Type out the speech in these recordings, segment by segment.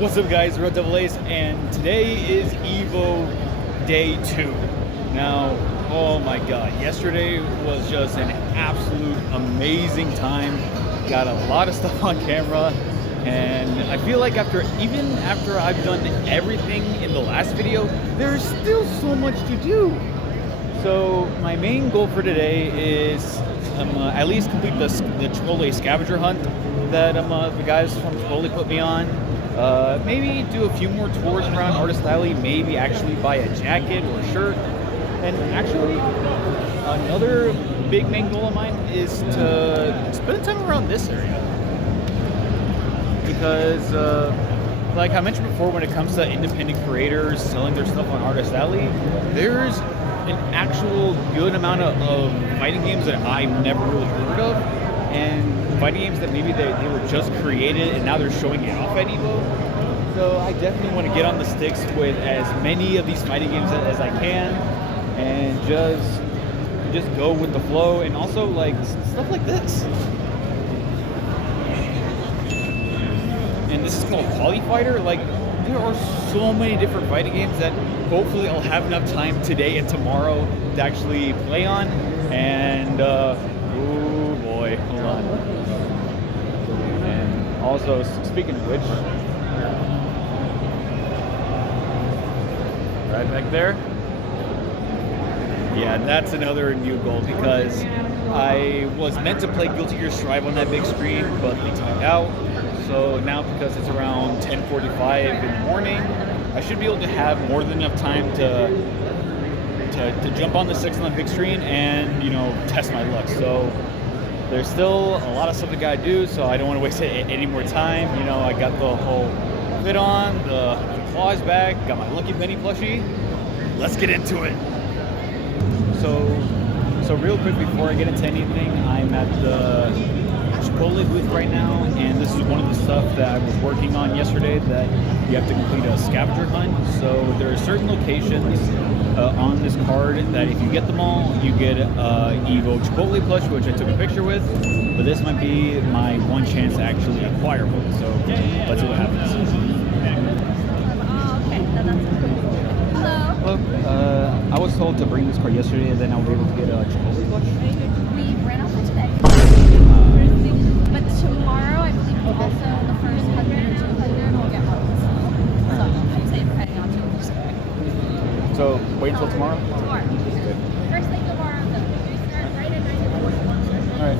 What's up, guys? Red Devil Ace, and today is EVO Day 2. Now, oh my god, yesterday was just an absolute amazing time. Got a lot of stuff on camera, and I feel like even after I've done everything in the last video, there's still so much to do. So my main goal for today is at least complete the Chipotle scavenger hunt that the guys from Chipotle put me on. Maybe do a few more tours around Artist Alley, maybe actually buy a jacket or shirt. And actually, another big main goal of mine is to spend time around this area. Because, like I mentioned before, when it comes to independent creators selling their stuff on Artist Alley, there's an actual good amount of fighting games that I've never really heard of, and fighting games that maybe they were just created and now they're showing it off at EVO. So I definitely want to get on the sticks with as many of these fighting games as I can, and just go with the flow, and also like stuff like this. And this is called Poly Fighter. Like, there are so many different fighting games that hopefully I'll have enough time today and tomorrow to actually play on. And oh boy, hold on. And also, speaking of which, right back there. Yeah, that's another new goal, because I was meant to play Guilty Gear Strive on that big screen, but they timed out. So now, because it's around 10:45 in the morning, I should be able to have more than enough time to jump on the 6 on the big screen and, you know, test my luck. So there's still a lot of stuff I gotta do, so I don't want to waste any more time. You know, I got the whole fit on, the claws back, got my Lucky Benny plushie. Let's get into it. So real quick before I get into anything, I'm at the Chipotle booth right now, and this is one of the stuff that I was working on yesterday, that you have to complete a scavenger hunt. So there are certain locations on this card that if you get them all, you get EVO Chipotle plush, which I took a picture with, but this might be my one chance to actually acquire one. So let's see what happens. Hello. I was told to bring this card yesterday, and then I'll be able to get a Chipotle plush. We ran out for today. But tomorrow, I believe also the first 100 or 200 will get one. So I'd say we're heading on to it today. So wait until tomorrow? Tomorrow. Good. First thing tomorrow, though. We start right at 9 o'clock. All right.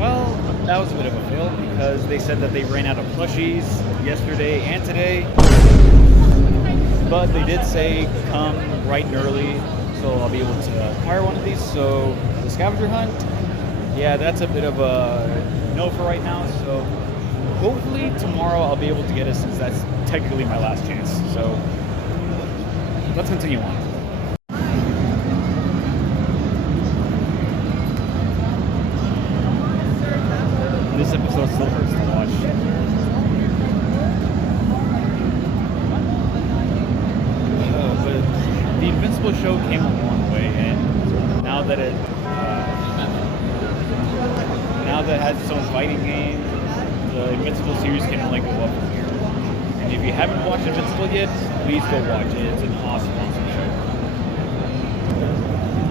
Well, that was a bit of a fail, because they said that they ran out of plushies yesterday and today. But they did say come bright and early, so I'll be able to acquire one of these. So the scavenger hunt, yeah, that's a bit of a no for right now. So hopefully tomorrow I'll be able to get it, since that's technically my last chance. So let's continue on. This episode still hurts to watch. But the Invincible show came a long way, and now that it has its own fighting game, the Invincible series can only go up from here. And if you haven't watched Invincible yet, please go watch it. It's an awesome show.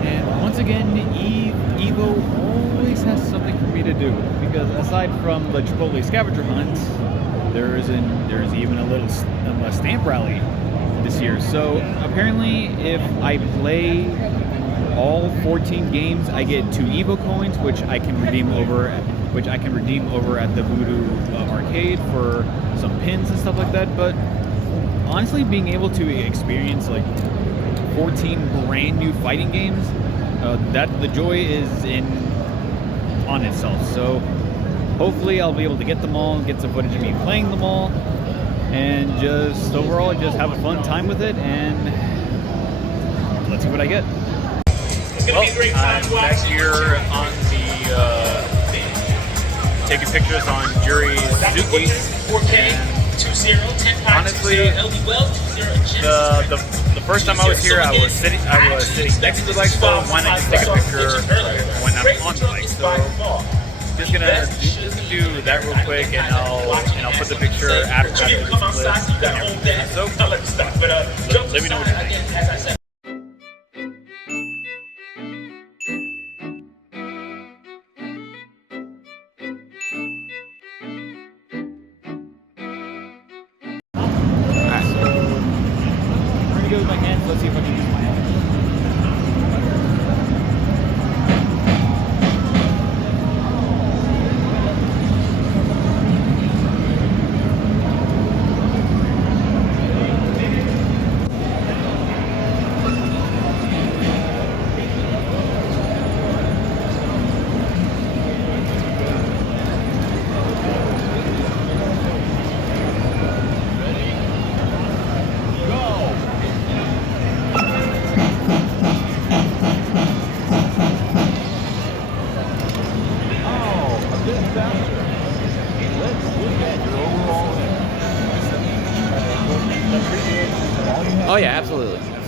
And once again, EVO always has something for me to do, because aside from the Chipotle scavenger hunt, there's even a little stamp rally this year. So apparently, if I play all 14 games, I get 2 EVO coins, which I can redeem over at the Voodoo arcade for some pins and stuff like that. But honestly, being able to experience like 14 brand new fighting games, that the joy is on itself. So hopefully I'll be able to get them all, get some footage of me playing them all, and just overall just have a fun time with it, and let's see what I get. Well, I'm back here on the taking pictures on Jury Suzuki. Honestly, the first time I was here, I was sitting next to the bike, so why not just take a picture when I'm on the bike? So just gonna do that real quick, and I'll put the picture after this clip. So let me know what you think. Alright, so we're gonna go with my hands. Let's see if I can use my hands. Oh yeah, absolutely, absolutely.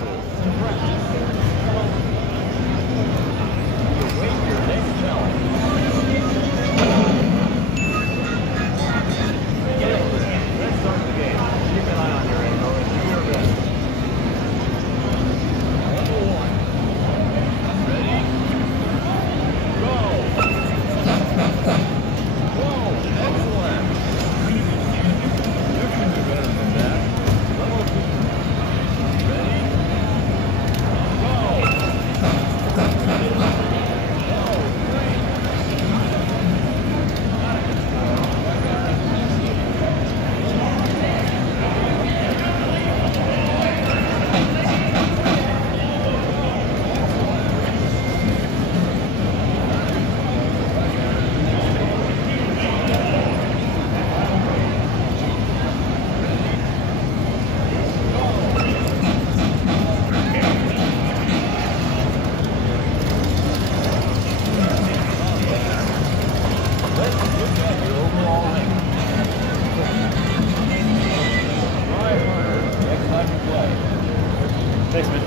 Thanks, man.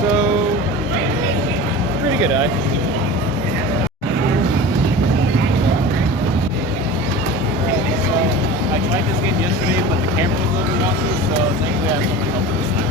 So, pretty good eye. I tried this game yesterday, but the camera was a little bit wonky, so thankfully I have someone help with this time.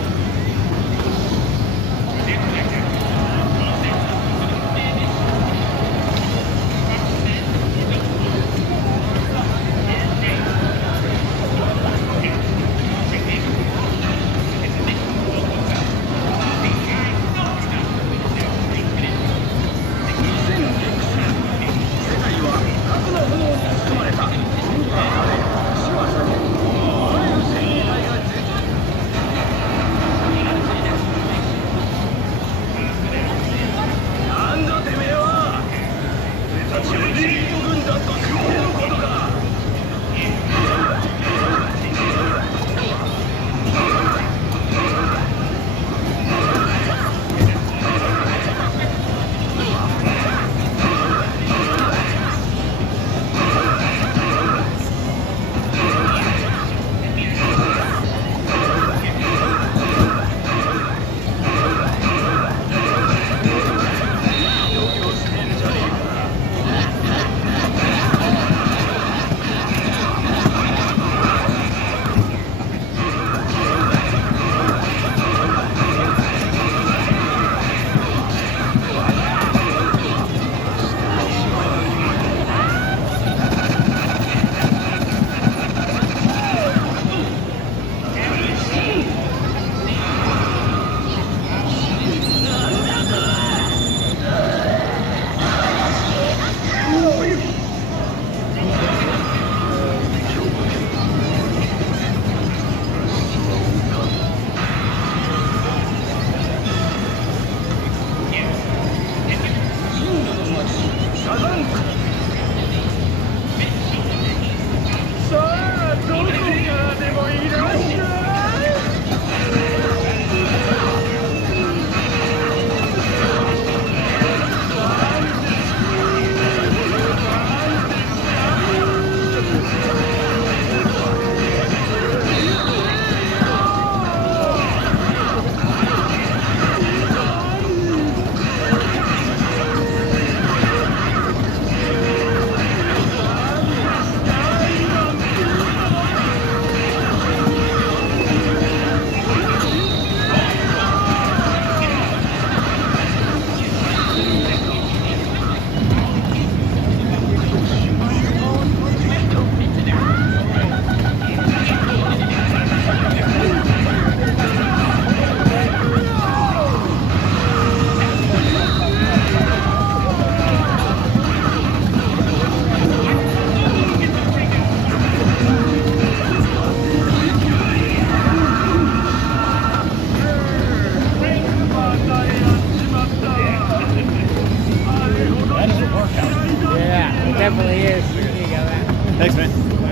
workout. Yeah, it definitely is. Here you go, man. Thanks, man.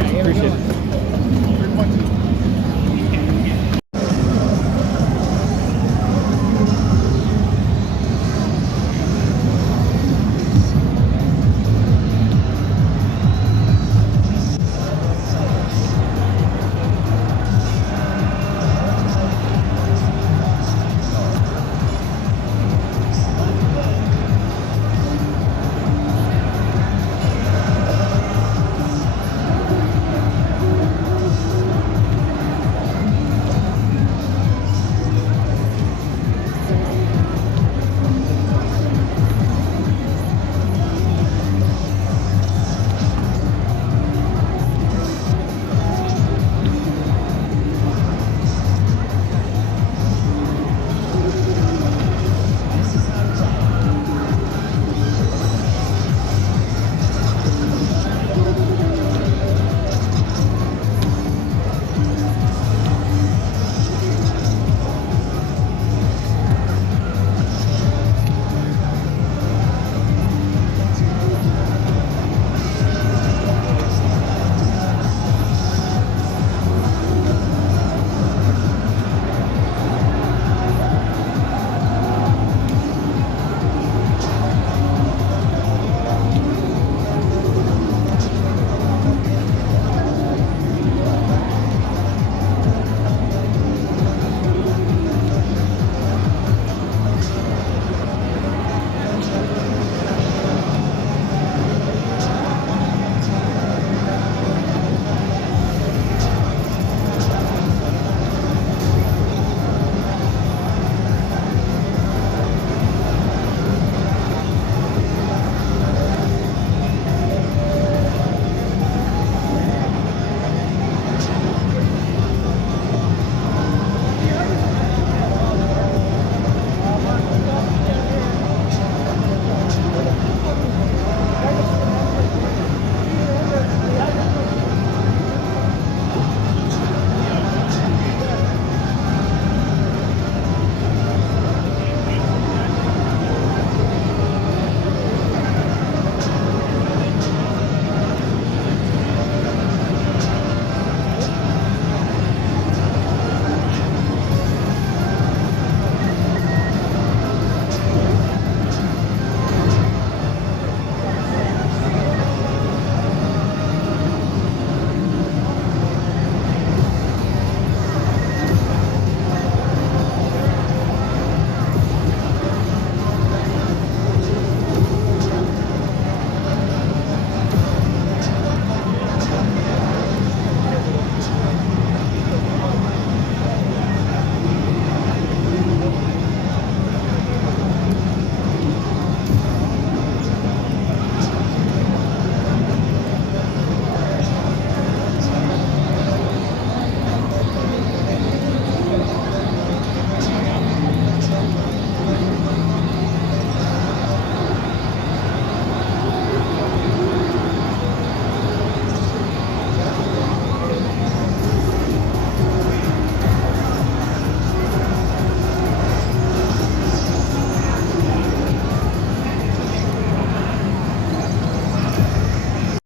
Here we Appreciate go. it.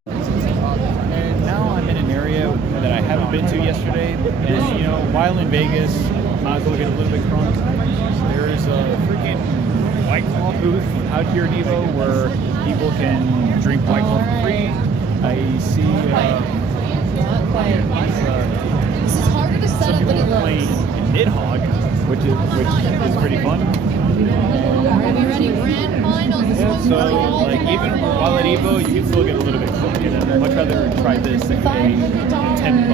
And now I'm in an area that I haven't been to yesterday. And you know, while in Vegas, might as well get a little bit crunk. There's a freaking White Claw booth out here in EVO where people can drink White Claw for free. I see some people are playing Nidhogg, which is pretty fun. Are we ready? Grand finals. Yeah, so like even while at EVO, you can still get a little bit crunk, and I'd much rather try this than pay $10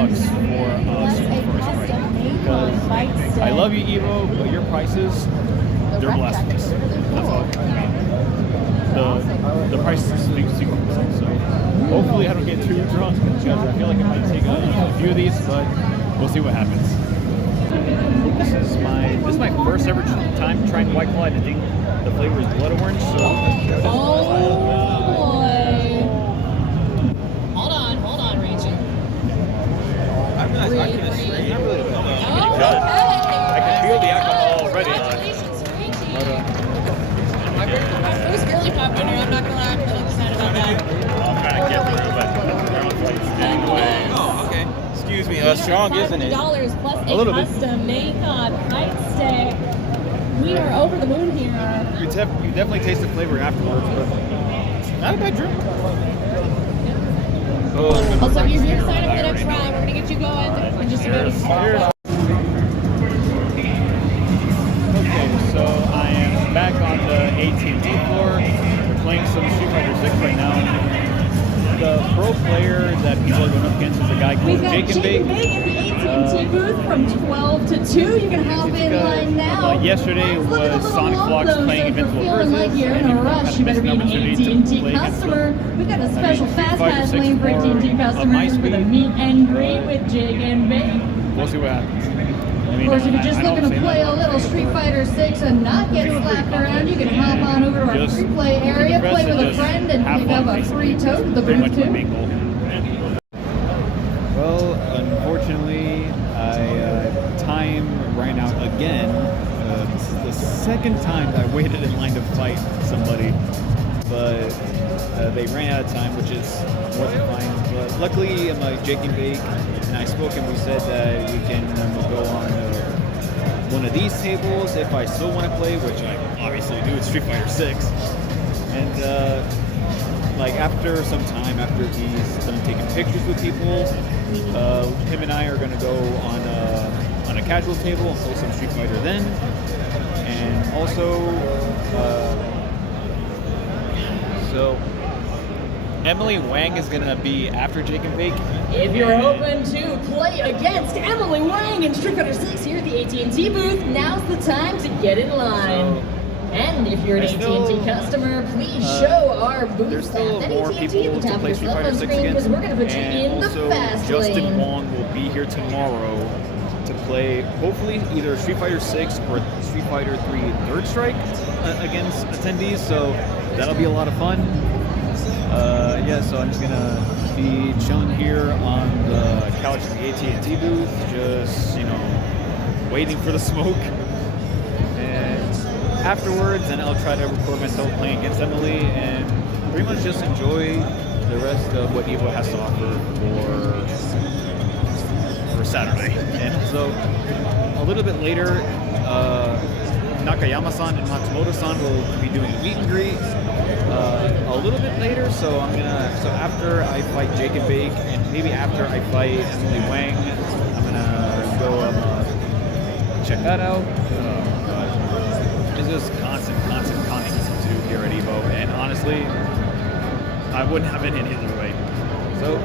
for a Super Sprite. Because I love you, EVO, but your prices, they're blasphemous. That's all I mean. The prices speak for themselves. So hopefully I don't get too drunk because I feel like I might take a few of these, but we'll see what happens. This is my first ever time trying White Claw. I think the flavor is blood orange. So Oh boy! Hold on, Rachel. I'm not really Oh, good. okay. I can feel the alcohol already. Congratulations, Rachel. It was really popular. I'm not gonna lie. I'm really excited. strong, isn't it? $500 plus A little bit. custom Nacon price tag. We are over the moon here. You definitely taste the flavor afterwards, but it's not a bad drink. Also, if you're here to sign up for the next round, we're going to get you going in just a bit. Okay, so I am back on the AT&T floor. We're playing some Street Fighter 6 right now. The pro player that people are going up against is a guy called We've got Jake and Jake Bake. in the AT&T booth from 12 to 2. You can hop in line now. Yesterday Mine's looking a was little Sonic low, Fox though, playing so if you're Invincible feeling like Versus, you're in and a you rush, had you better be an missed an opportunity to AT&T play against customer. them. We've got a special Street fast Fighter pass 6 lane for more AT&T of my customers with a speed, meet and greet but with Jake and Bake. We'll see what happens. I mean, Of course, if you're just I don't looking to say play that. a little Street Fighter 6 and not get slapped around, you can hop on over to our Just free play area, do the play rest with and a just friend, and have pick fun, up a free basically. tote at the Pretty booth much my too. main goal. Well, unfortunately, time ran out again. This is the second time that I waited in line to fight somebody, but they ran out of time, which is more than fine. But luckily, Jake and Bake and I spoke, and we said that we can go on one of these tables if I still want to play, which I obviously do. It's Street Fighter 6, and like after some time, after he's done taking pictures with people, him and I are going to go on a casual table and play some Street Fighter then. And also, so Emily Wang is going to be after Jake and Bake. If you're open to play against Emily Wang in Street Fighter 6 here at the AT&T booth, now's the time to get in line. And if you're an AT&T customer, please show our There's booth still staff at more AT&T people at the to top play of Street your cell Fighter phone 6 screen because against. we're going to put you And in the also, fast Justin lane. Wong will be here tomorrow to play hopefully either Street Fighter 6 or Street Fighter 3 Third Strike against attendees. So that'll be a lot of fun. Yeah, so I'm just gonna be chilling here on the couch in the AT&T booth, just waiting for the smoke. And afterwards, then I'll try to record myself playing against Emily and pretty much just enjoy the rest of what EVO has to offer for Saturday. And so a little bit later, Nakayama-san and Matsumoto-san will be doing a meet and greet a little bit later. So so after I fight Jake and Bake, and maybe after I fight Emily Wang, I'm gonna go check that out. It's just constant to do here at EVO, and honestly, I wouldn't have it in either way. So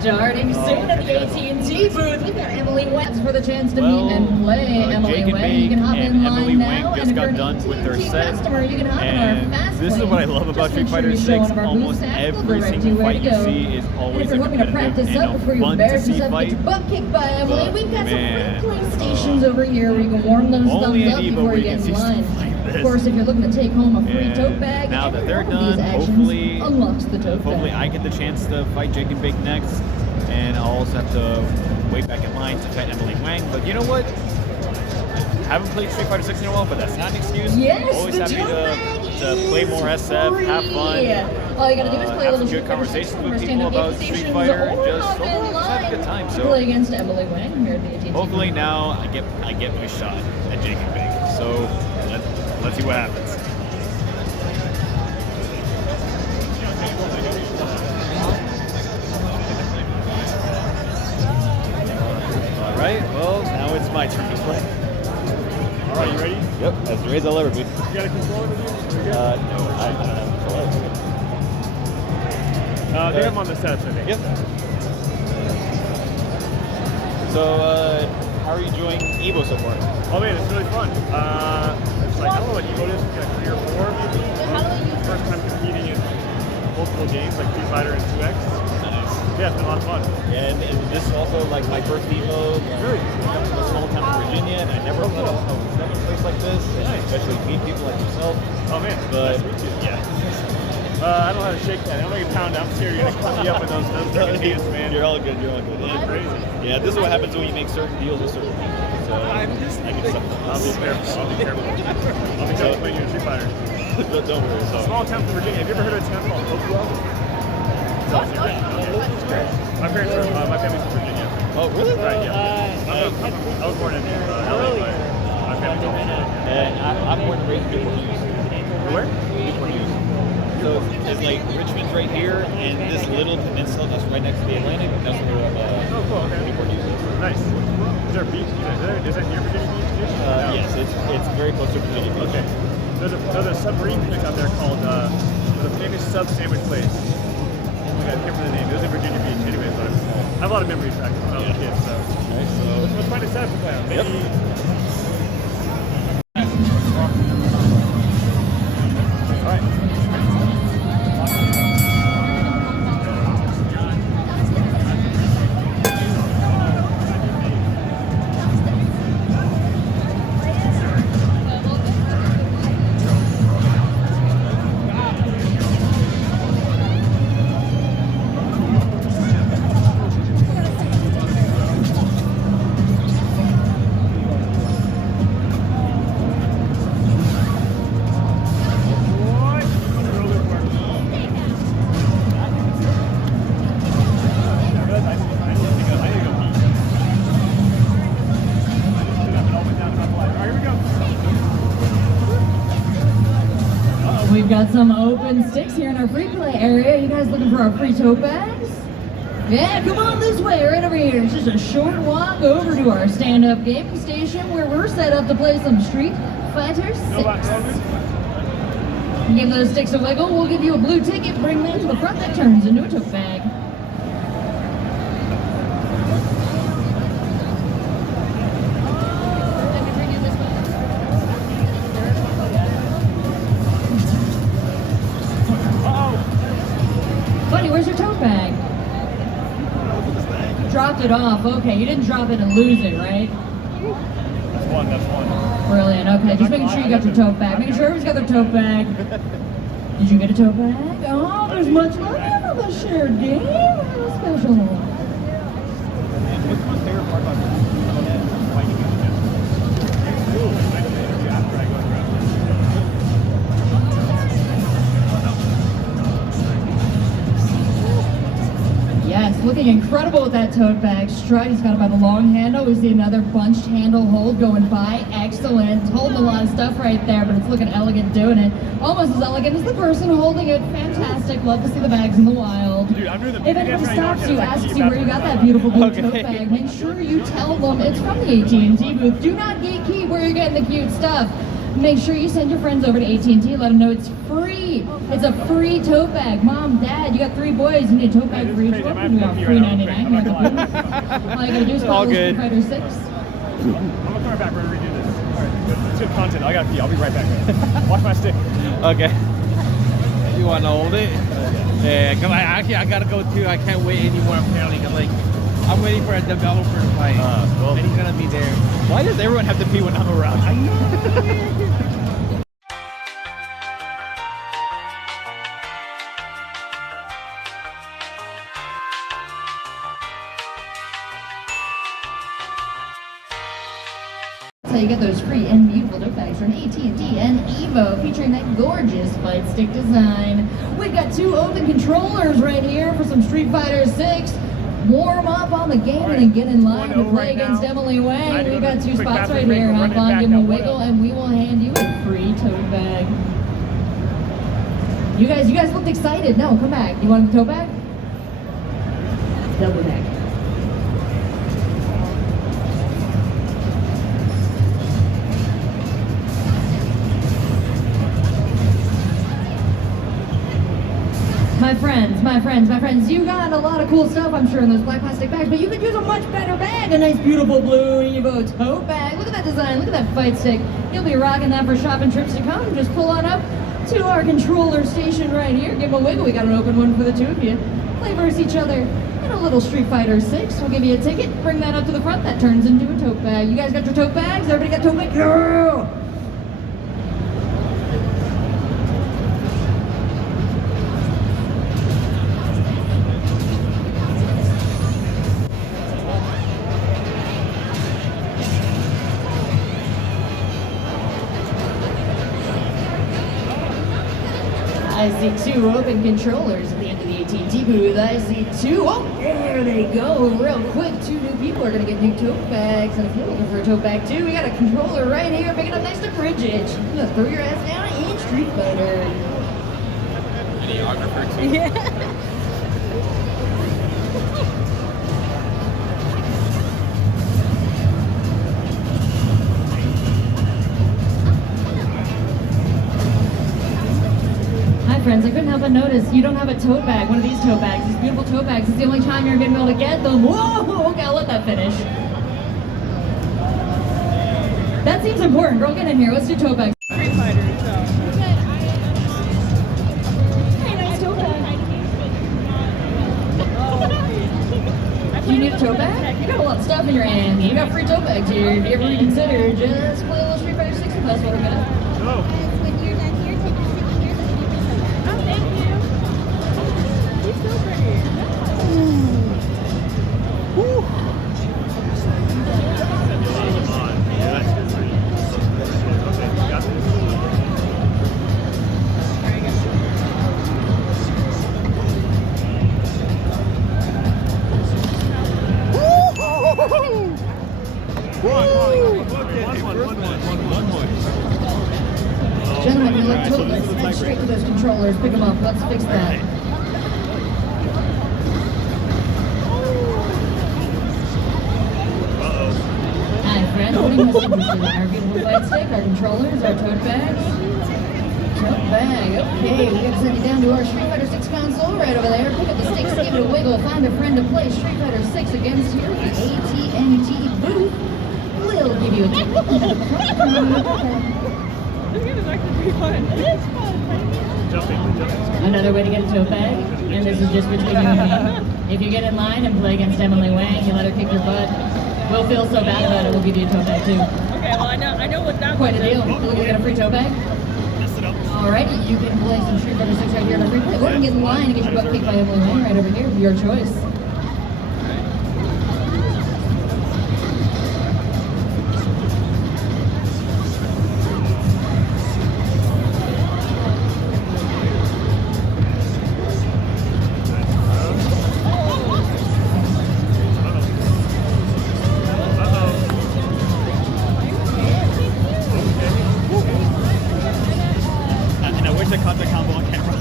Starting soon at the AT&T booth, we've got Emily Wang for the chance to meet and play Emily Jake and Wang. You Bake can hop and in Emily line Wang now, just and if got you're done an with their AT&T set. customer, you can hop in And our fast this is lane. what I love about Just Street make sure Fighter you show 6. one of our booth Almost staff. They'll every direct you single where fight to you go. see is And always if a you're looking to competitive practice up and before a you fun to embarrass see yourself, get fight. your butt kicked by Emily, But, we've got man, some free PlayStations over here where you can warm those only thumbs at up EVO before we you can get see in line. stuff like this. Of course, if you're looking to take home a free And tote bag, now that every they're one of these done, actions unlocks the tote hopefully bag. I get the chance to fight Jake and Bake next, and I'll also have to wait back in line to fight Emily Wang. But you know what? Haven't played Street Fighter 6 in a while, but that's not an excuse. Yes, Always the happy tote bag to play more SF, free. have fun. All you gotta do is play a have little some Street good Fighter 6 conversations or with stand people up about game Street stations, Fighter, or just hop in overall just have a good line time. to So play against Emily Wang here at the AT&T. hopefully now I get my shot at Jake and Bake. So let's see what happens. All right, well now it's my turn to play. All right, you ready? Yep, as ready as I'll ever be. You got a controller with you? No, I don't have a controller. They have them on the sets, I think. Yep. So, how are you enjoying EVO so far? Oh man, it's really fun. It's like, I don't know what EVO is, like 3 or 4 maybe. First time competing in multiple games, like Street Fighter and 2X. Nice. Yeah, it's been a lot of fun. And this is also like my first EVO. Really? I'm from a small town in Virginia, and I never thought I was in a place like this, and especially meet people like yourself. Oh man, But nice to meet you. yeah. I don't know how to shake that. I'm like a pound. I'm scared you're gonna cut me up with those freaking hands, man. You're all good. You're all good. It's crazy. Yeah, this is what happens when you make certain deals with certain people. So I can accept I'll be careful. I'll be careful. I'll be careful playing you in Street Fighter. Don't worry. So. Small town from Virginia. Have you ever heard of a town called Hopewell? My parents are, my family's from Virginia. Oh, really? Right, yeah. I was born in LA, but my family's all And I'm born and raised in Newport News. Where? Newport News. So it's like Richmond's right here, and this little peninsula that's right next to the Atlantic. That's where Oh, cool. Okay. Newport News is. Nice. Is there a beach? Is that near Virginia Beach? No. Yes, it's very close to Virginia Beach. Okay. There's a submarine place out there called the famous sub sandwich place. Oh my god, I can't remember the name. It was in Virginia Beach. Anyways, but I have a lot of memories back when I was a kid. So Okay, so let's find a set for plan. Maybe. All right. We've got some open sticks here in our free play area. You guys looking for our free tote bags? Yeah, come on this way, right over here. It's just a short walk over to our stand-up gaming station where we're set up to play some Street Fighter 6. Give those sticks a wiggle, we'll give you a blue ticket, bring them to the front that turns into a tote bag. Buddy, where's your tote bag? Dropped it off. Okay, you didn't drop it and lose it, right? That's one. Brilliant. Okay, just making sure you got your tote bag. Making sure everyone's got their tote bag. Did you get a tote bag? Oh, there's much love for the shared game. How special. what's my favorite part about fighting After I go and grab Yes, looking incredible with that tote bag. Stride's got it by the long handle. We see another bunched handle hold going by. Excellent. Holding a lot of stuff right there, but it's looking elegant doing it. Almost as elegant as the person holding it. Fantastic. Love to see the bags in the wild. Dude, I'm doing the If anyone stops you, asks you where you got that beautiful blue tote bag, make sure you tell them it's from the AT&T booth. Do not gatekeep where you're getting the cute stuff. Make sure you send your friends over to AT&T. Let them know it's free. It's a free tote bag. Mom, Dad, you got 3 boys. You need a tote bag for each one. You got $3.99 here at the booth. All you gotta do is follow Street Fighter 6. I'm gonna come right back. We're gonna redo this. All right, good. It's good content. I gotta pee. I'll be right back. Watch my stick. Okay. You want to hold it? Yeah, cause I gotta go too. I can't wait anymore apparently. Cause like I'm waiting for a developer to fight, well, and he's gonna be there. why does everyone have to pee when I'm around? I know. So you get those free and beautiful tote bags from AT&T and EVO, featuring that gorgeous fight stick design. We've got 2 open controllers right here for some Street Fighter 6. Warm up on the game and then get in line to play against Emily Wang. We've got 2 spots right here. Hop on, give them a wiggle, and we will hand you a free tote bag. You guys looked excited. No, come back. You want the tote bag? Double bag. My friends, you got a lot of cool stuff, I'm sure, in those black plastic bags, but you could use a much better bag, a nice, beautiful blue EVO tote bag. Look at that design, look at that fight stick. You'll be rocking that for shopping trips to come. Just pull on up to our controller station right here. Give them a wiggle. We got an open one for the 2 of you. Play versus each other in a little Street Fighter 6. We'll give you a ticket, bring that up to the front. That turns into a tote bag. You guys got your tote bags? Everybody got tote bags? Yeah! I see 2 open controllers at the end of the AT&T booth. I see 2. Oh, there they go. Real quick, 2 new people are going to get new tote bags. And if you're looking for a tote bag too, we got a controller right here picking up next to Bridget. She's going to throw your ass down in Street Fighter. Videographer too. Yeah. Hi friends, I couldn't help but notice you don't have a tote bag, one of these tote bags, these beautiful tote bags. It's the only time you're going to be able to get them. Whoa, okay, I'll let that finish. That seems important. Girl, get in here. Let's do tote bags. Street Fighter, so. Hey, nice tote bag. Do you need a tote bag? You got a lot of stuff in your hand. You got free tote bags here. If you ever reconsider, just play a little Street Fighter 6 with us for a minute. Oh. When you're done here, take a sticky here, then you can come back. Oh, thank you. He's so pretty. Gentlemen, you look totally head straight to those controllers. Pick them up. Let's fix that. Hi, friend. What are you missing this evening? Our beautiful light stick, our controllers, our tote bags. Tote bag. Okay, we gotta send you down to our Street Fighter 6 console right over there. Pick up the sticks, give it a wiggle, find a friend to play Street Fighter 6 against here at the AT&T booth. We'll give you a ticket. This game is actually pretty fun. It is fun. Jumping. Another way to get a tote bag, and this is just between you and me. If you get in line and play against Emily Wang, you let her kick your butt. We'll feel so bad about it, we'll give you a tote bag too. Okay, well I know what that Quite a one deal. is. You looking to get a free tote bag? Alrighty, you can play some Street Fighter 6 right here on a free play. Or you can get in line and get your butt kicked by Emily Wang right over here. Your choice. And I wish I caught the combo on camera.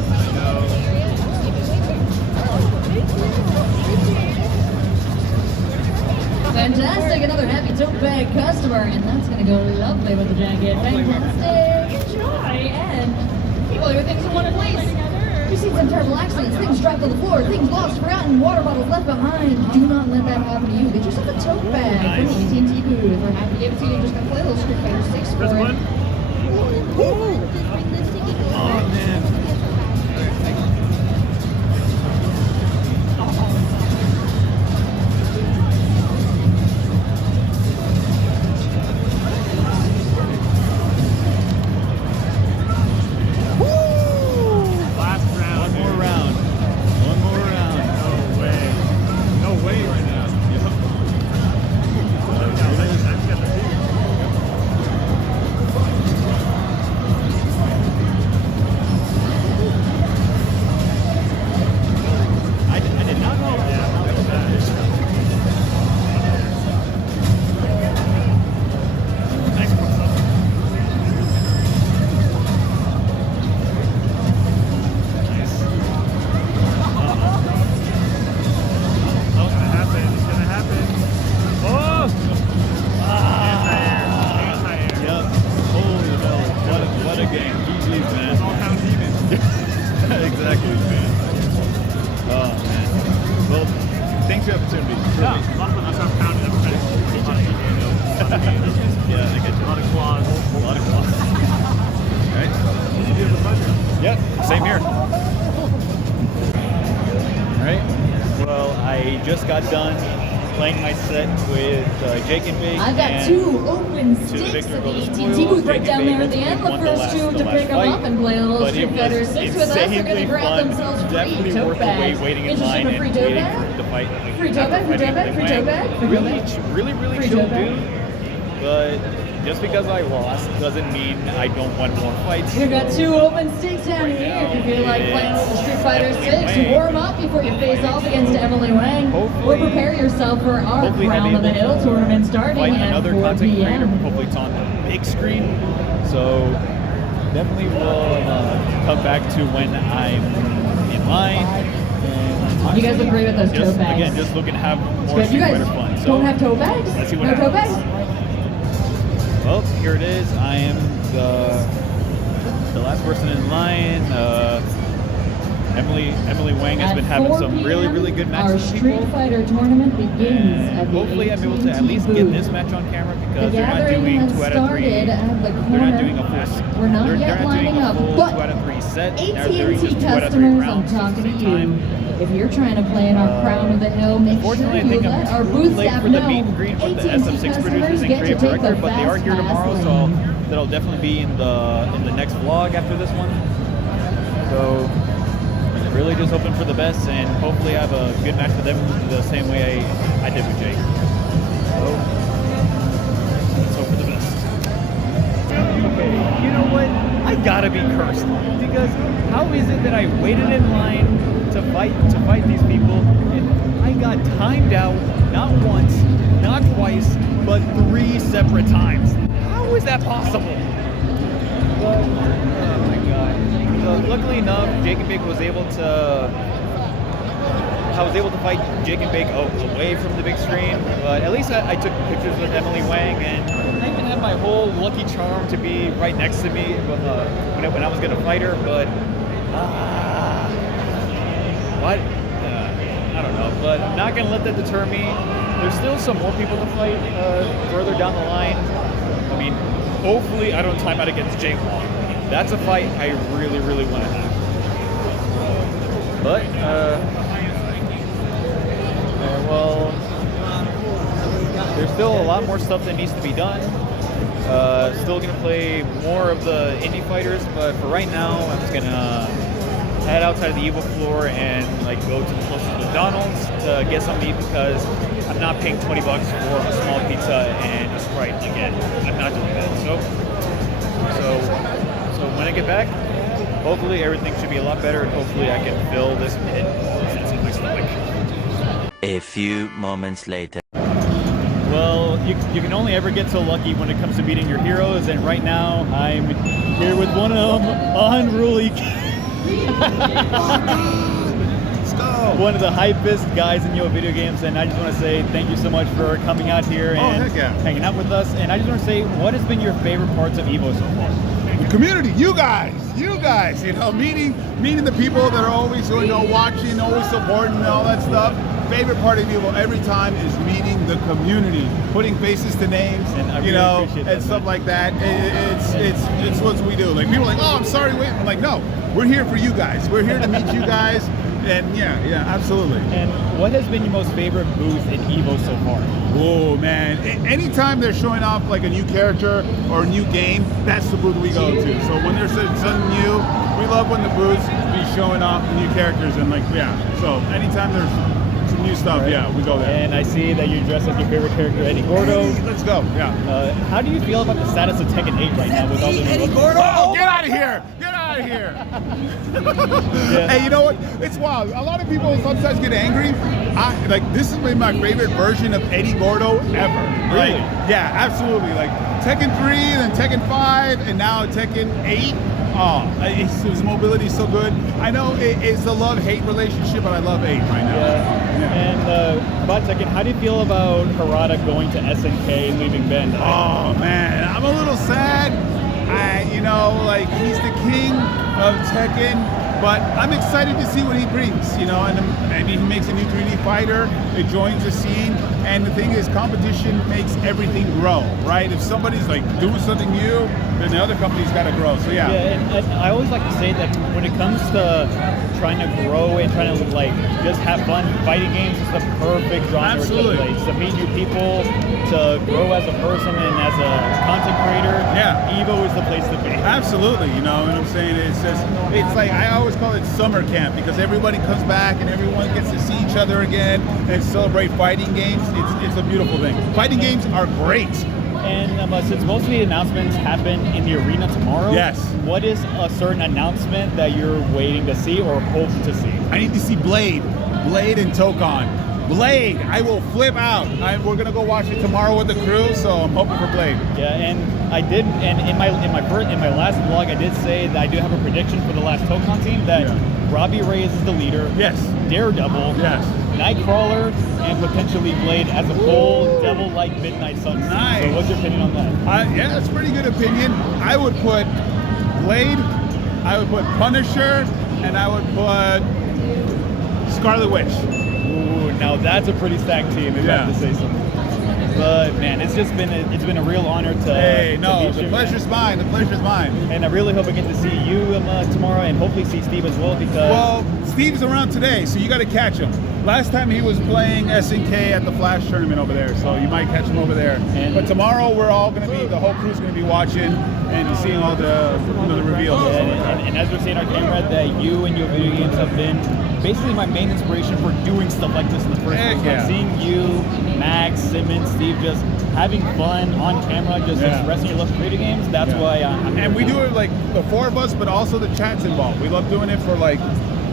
Fantastic, another happy tote bag customer, and that's gonna go lovely with the jacket. Fantastic, enjoy, and keep all your things in one place. You've seen some terrible accidents, things dropped on the floor, things lost, forgotten, water bottles left behind. Do not let that happen to you. Get yourself a tote bag from the AT&T booth. We're happy to give it to you. Just gonna play a little Street Fighter 6 for Press it. one. Oh man. Last round. One more round. No way right now. I've got the feet. I did not know. Yeah, that was bad. Nice cross up. Nice. It's gonna happen. It's gonna happen. Oh! Anti-air. Yep. Holy hell. What a game. GG's, man. All pound demons. Exactly, man. Oh, man. Well, thanks for the opportunity. Yeah, a lot of fun. I started pounding up trying to teach us, you know. Yeah, I get you. A lot of claws. A lot of class. All right. It was a pleasure. Yeah, same here. All right. Well, I just got done playing my set with Jake and Big. I've got and 2 open to sticks Victor at the goes AT&T spoils. booth right Jake down and there Big at the end. The won the first last- 2 the to last pick them fight. up and play a little But Street it Fighter was 6 with us. They're going to insanely grab fun. themselves free Definitely tote worth the wait, bags. waiting in Interested line in a and free tote waiting bag? for the fight. Free tote bag, free tote bag, free tote bag, free tote bag. Really Free chill tote bag. dude. But just because I lost doesn't mean I don't want more fights. We've got 2 open stakes down here. If you feel like playing with the Street Fighter 6, warm up before you face off against Emily Wang. Or prepare yourself for our Crown of the Hill tournament starting at another 4 content creator. p.m. Hopefully it's on the big screen. So definitely will come back to when I'm in line. And You guys look great with those toe bags. Again, just looking to have more You Street guys Fighter fun. So don't have toe bags? let's see what no toe happens. bags? Well, here it is. I am the last person in line. Emily Wang has been having some really good matches Our with Street people. Fighter tournament begins And at the hopefully I'm able to at least AT&T get booth. this match on camera The because they're not gathering doing has 2 out of 3. started at the They're not doing a corner. full. We're not they're yet not doing lining a up, full but 2 out of 3 set. They're doing AT&T just 2 out of 3 customers, I'm rounds at talking the to same you. time. If you're trying to play in our Crown of the Hill, make sure Unfortunately, I you think let our I'm too booth late staff for the know. meet and greet with the AT&T SF6 producers customers and get to creative take director, the but they are here fast tomorrow, pass so lane. that'll definitely be in the next vlog after this one. So really just hoping for the best, and hopefully I have a good match with them the same way I did with Jake. So let's hope for the best. Okay, you know what? I gotta be cursed, because how is it that I waited in line to fight these people, and I got timed out not once, not twice, but 3 separate times? How is that possible? But, oh my god. So luckily enough, Jake and Bake was able to. I was able to fight Jake and Bake away from the big screen, but at least I took pictures with Emily Wang, and I even had my whole lucky charm to be right next to me when I was gonna fight her. But what? I don't know, but I'm not gonna let that deter me. There's still some more people to fight further down the line. I mean, hopefully I don't time out against Jake Long. That's a fight I really want to have. But, well, there's still a lot more stuff that needs to be done. Still going to play more of the indie fighters, but for right now, I'm just going to head outside of the EVO floor and go to the closest McDonald's to get something to eat, because I'm not paying $20 for a small pizza and a Sprite again. I'm not doing that. So when I get back, hopefully everything should be a lot better, and hopefully I can fill this pit that's in my stomach. A few moments later. Well, you can only ever get so lucky when it comes to beating your heroes, and right now I'm here with one of them, Unruly. One of the hypest guys in video games, and I just want to say thank you so much for coming out here and hanging out with us. And I just want to say, what has been your favorite parts of EVO so far? The community, you guys, meeting the people that are always, watching, always supporting and all that stuff. Favorite part of EVO every time is meeting the community, putting faces to names, and I really appreciate that, and stuff like that. It's what we do. Like, people are like, oh, I'm sorry, wait. I'm like, no, we're here for you guys. We're here to meet you guys. And yeah, absolutely. And what has been your most favorite booth in EVO so far? Oh man, anytime they're showing off like a new character or a new game, that's the booth we go to. So when there's something new, we love when the booths be showing off new characters, and so anytime there's some new stuff, we go there. And I see that you dress as your favorite character, Eddie Gordo. Let's go, how do you feel about the status of Tekken 8 right now with all the Eddie Gordo? Oh, get out of here! Get out of here! Hey, you know what? It's wild. A lot of people sometimes get angry. This is my favorite version of Eddie Gordo ever. Really? Absolutely. Like Tekken 3, then Tekken 5, and now Tekken 8. Oh, his mobility is so good. I know it's a love-hate relationship, but I love 8 right now. And about Tekken, how do you feel about Harada going to SNK and leaving Bandai? Oh man, I'm a little sad. He's the king of Tekken, but I'm excited to see what he brings, and maybe he makes a new 3D fighter, it joins the scene, and the thing is, competition makes everything grow, right? If somebody's doing something new, then the other company's got to grow, so yeah. And I always like to say that when it comes to trying to grow and trying to just have fun, fighting games is the perfect genre to play. To meet new people, to grow as a person and as a content creator. EVO is the place to be. Absolutely, you know what I'm saying? It's like, I always call it summer camp, because everybody comes back and everyone gets to see each other again and celebrate fighting games. It's a beautiful thing. Fighting games are great. And since most of the announcements happen in the arena tomorrow, Yes. what is a certain announcement that you're waiting to see or hope to see? I need to see Blade and Tokon. Blade, I will flip out. We're gonna go watch it tomorrow with the crew, so I'm hoping for Blade. Yeah, and I did, and in my last vlog, I did say that I do have a prediction for the last Tokon team that Robbie Reyes is the leader. Yes. Daredevil. Yes. Nightcrawler and potentially Blade as a whole devil-like Midnight Sun. Nice. So what's your opinion on that? Yeah, that's a pretty good opinion. I would put Blade, I would put Punisher, and I would put Scarlet Witch. Ooh, now that's a pretty stacked team, if I have to say something. But man, it's been a real honor to. Hey, to no, meet the you, pleasure's man. mine. The pleasure's mine. And I really hope I get to see you tomorrow, and hopefully see Steve as well, because. Well, Steve's around today, so you got to catch him. Last time he was playing SNK at the Flash tournament over there, so you might catch him over there. But tomorrow we're all going to be, the whole crew's going to be watching and seeing all the reveals. And as we're seeing on camera, that you and your video games have been basically my main inspiration for doing stuff like this in the first place. Yeah. Like seeing you, Max, Simmons, Steve, just having fun on camera, just expressing your love for video games. That's why I'm here. And we do it like the four of us, but also the chat's involved. We love doing it for like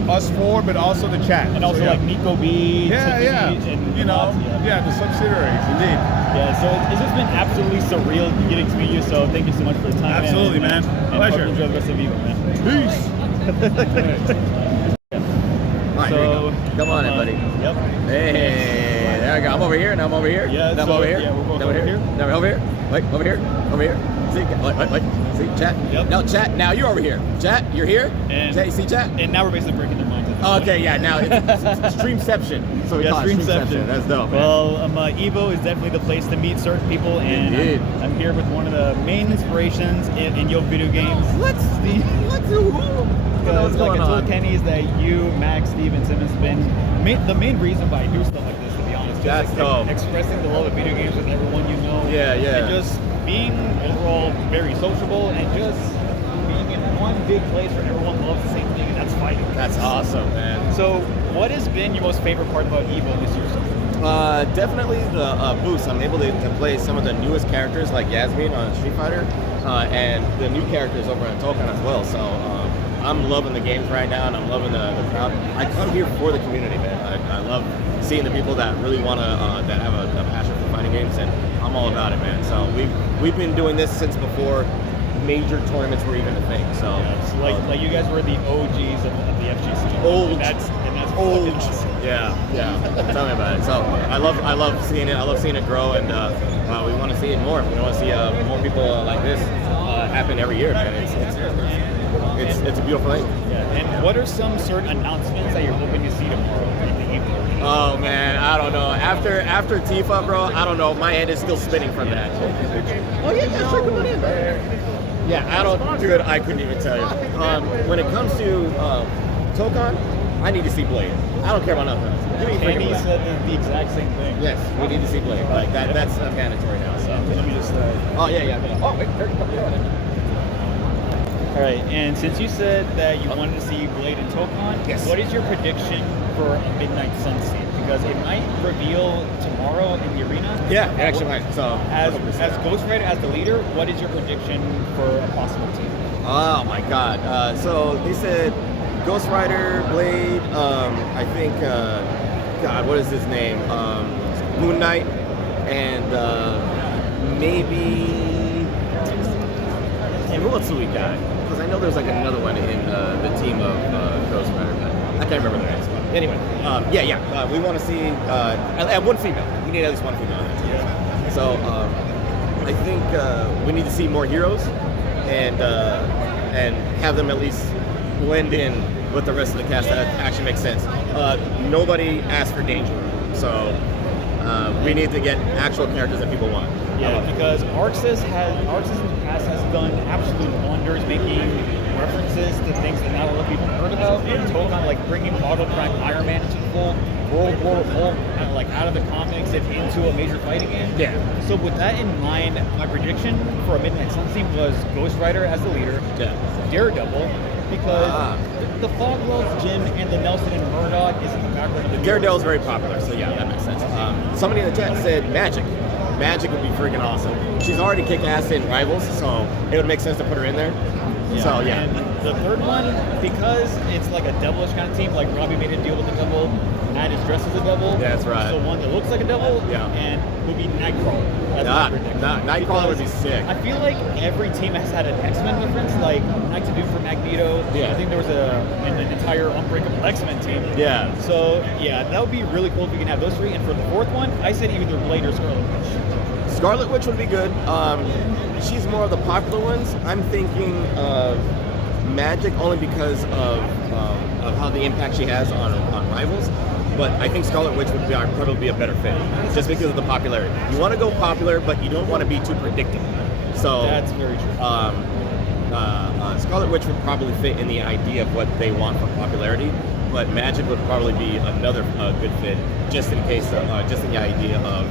us four, but also the chat. And also like Nico B, Tiffany, and you know, the subsidiaries, indeed. Yeah, so it's just been absolutely surreal getting to meet you. So thank you so much for the time. Absolutely, man. And Pleasure. Enjoy the rest of EVO, man. Peace. Right, here you go. Come on in, buddy. Yep. Hey, there we go. I'm over here, and I'm over here. Yeah, and I'm so, over here. yeah, we're both Now over here. Now we're over here. Wait, over here. Over here. See, wait. See, chat. Yep. No, chat. Now you're over here. Chat, you're here. And Chat, you see chat? And now we're basically breaking their minds. Okay, yeah. Now it's streamception. So we call it streamception. That's dope. Man. Well, EVO is definitely the place to meet certain people, and I'm here with one of the main inspirations in your video games. Let's see. Because like I told Kenny, is that you, Max, Steve, and Simmons have been the main reason why I do stuff like this. To be honest, just That's dope. Expressing the love of video games with everyone you know. Yeah. And just being overall very sociable and just being in one big place where everyone loves the same thing, and that's fighting. That's awesome, man. So, what has been your most favorite part about EVO this year so far? Definitely the boost. I'm able to play some of the newest characters like Yasmin on Street Fighter, and the new characters over on Tokon as well. So I'm loving the games right now, and I'm loving the crowd. I come here for the community, man. I love seeing the people that really want to, that have a passion for fighting games, and I'm all about it, man. So we've been doing this since before major tournaments were even a thing. So like you guys were the OGs of the FGC. Old. And that's old. fucking awesome. Yeah. Tell me about it. So I love seeing it. I love seeing it grow, and we want to see it more. We want to see more people like this happen every year, man. It's a beautiful thing. Yeah. And what are some certain announcements that you're hoping to see tomorrow? Oh man, I don't know. After Tifa, bro, I don't know. My head is still spinning from that. Oh yeah, sure, come on in. Yeah, dude, I couldn't even tell you. When it comes to Tokon, I need to see Blade. I don't care about nothing else. Give me freaking Kenny Blade. said the exact same thing. Yes, we need to see Blade. Like that's mandatory now. So Let me just. oh yeah. Oh wait, there you go. All right, and since you said that you wanted to see Blade and Tokon, what is your prediction for a Midnight Sun scene? Because it might reveal tomorrow in the arena. Yeah, it actually might. So as Ghost Rider as the leader, what is your prediction for a possible team? Oh my God. So they said Ghost Rider, Blade. I think God, what is his name? Moon Knight, and maybe. And who else do we got? Because I know there's like another one in the team of Ghost Rider, but I can't remember their names. Anyway, we want to see and one female. We need at least one female on that team. So I think we need to see more heroes and have them at least blend in with the rest of the cast that actually makes sense. Nobody asked for danger, so we need to get actual characters that people want. Yeah, because Arxis in the past has done absolute wonders, making references to things that not a lot of people heard about, and Tokon like bringing Auto Prime Iron Man to full World War Hulk like out of the comics and into a major fighting game. Yeah. So with that in mind, my prediction for a Midnight Sun team was Ghost Rider as the leader, Daredevil, because the Fog World's Jim and the Nelson and Murdoch is in the background of the Daredevil's very popular, so yeah, that makes sense. Somebody in the chat said Magic. Magic would be freaking awesome. She's already kicked ass in Rivals, so it would make sense to put her in there. So yeah. And the third one, because it's like a devilish kind of team, like Robbie made a deal with the devil, Matt is dressed as a devil. Yeah, that's right. So one that looks like a devil, Yeah. and would be Nightcrawler. Nightcrawler would be sick. I feel like every team has had an X-Men reference, like Night to Do for Magneto. Yeah. I think there was an entire Unbreakable X-Men team. Yeah. So yeah, that would be really cool if we can have those three. And for the fourth one, I said either Blade or Scarlet Witch. Scarlet Witch would be good. She's more of the popular ones. I'm thinking of Magic only because of how the impact she has on Rivals. But I think Scarlet Witch would probably be a better fit, just because of the popularity. You want to go popular, but you don't want to be too predictable. So That's very true. Scarlet Witch would probably fit in the idea of what they want for popularity, but Magic would probably be another good fit, just in case, just in the idea of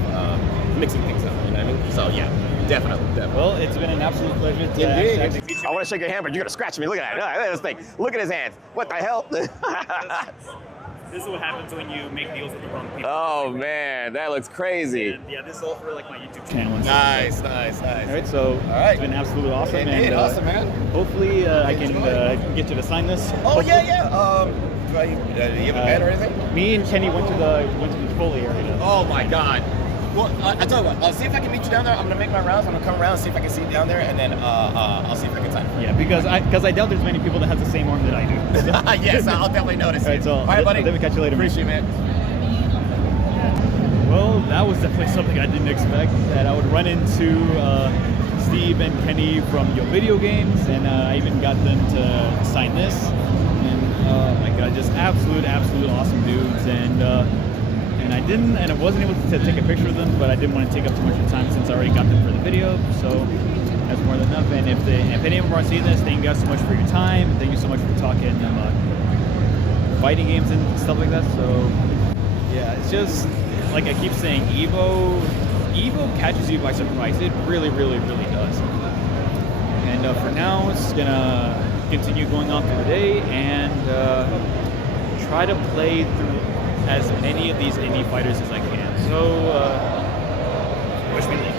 mixing things up. You know what I mean? So yeah, definitely. Well, it's been an absolute pleasure to Indeed. actually meet you. I want to shake your hand, but you're gonna scratch me. Look at that. Look at this thing. Look at his hands. What the hell? This is what happens when you make deals with the wrong people. Oh man, that looks crazy. And, yeah, this is all for like my YouTube Channel and Nice, stuff. nice, nice. All right, so it's been absolutely awesome. Indeed, and, awesome, man. Hopefully, I can get you to sign this. Oh yeah, yeah. Do you have a pen or anything? Me and Kenny went to the Chipotle area. Oh my God. Well, I tell you what. I'll see if I can meet you down there. I'm gonna make my rounds. I'm gonna come around and see if I can see you down there, and then I'll see if I can sign it. Yeah, because I doubt there's many people that have the same arm that I do. Yes, I'll definitely notice. All right, so all right, buddy. Let me catch you later. Appreciate it, man. Well, that was definitely something I didn't expect, that I would run into Steve and Kenny from Yo Video Games, and I even got them to sign this. And oh my God, just absolute awesome dudes. And I wasn't able to take a picture of them, but I didn't want to take up too much of the time since I already got them for the video. So that's more than enough. And if any of them are seeing this, thank you guys so much for your time. Thank you so much for talking about fighting games and stuff like that. So yeah, it's just like I keep saying, EVO catches you by surprise. It really does. And for now, it's gonna continue going on through the day and try to play through as many of these indie fighters as I can. So wish me luck.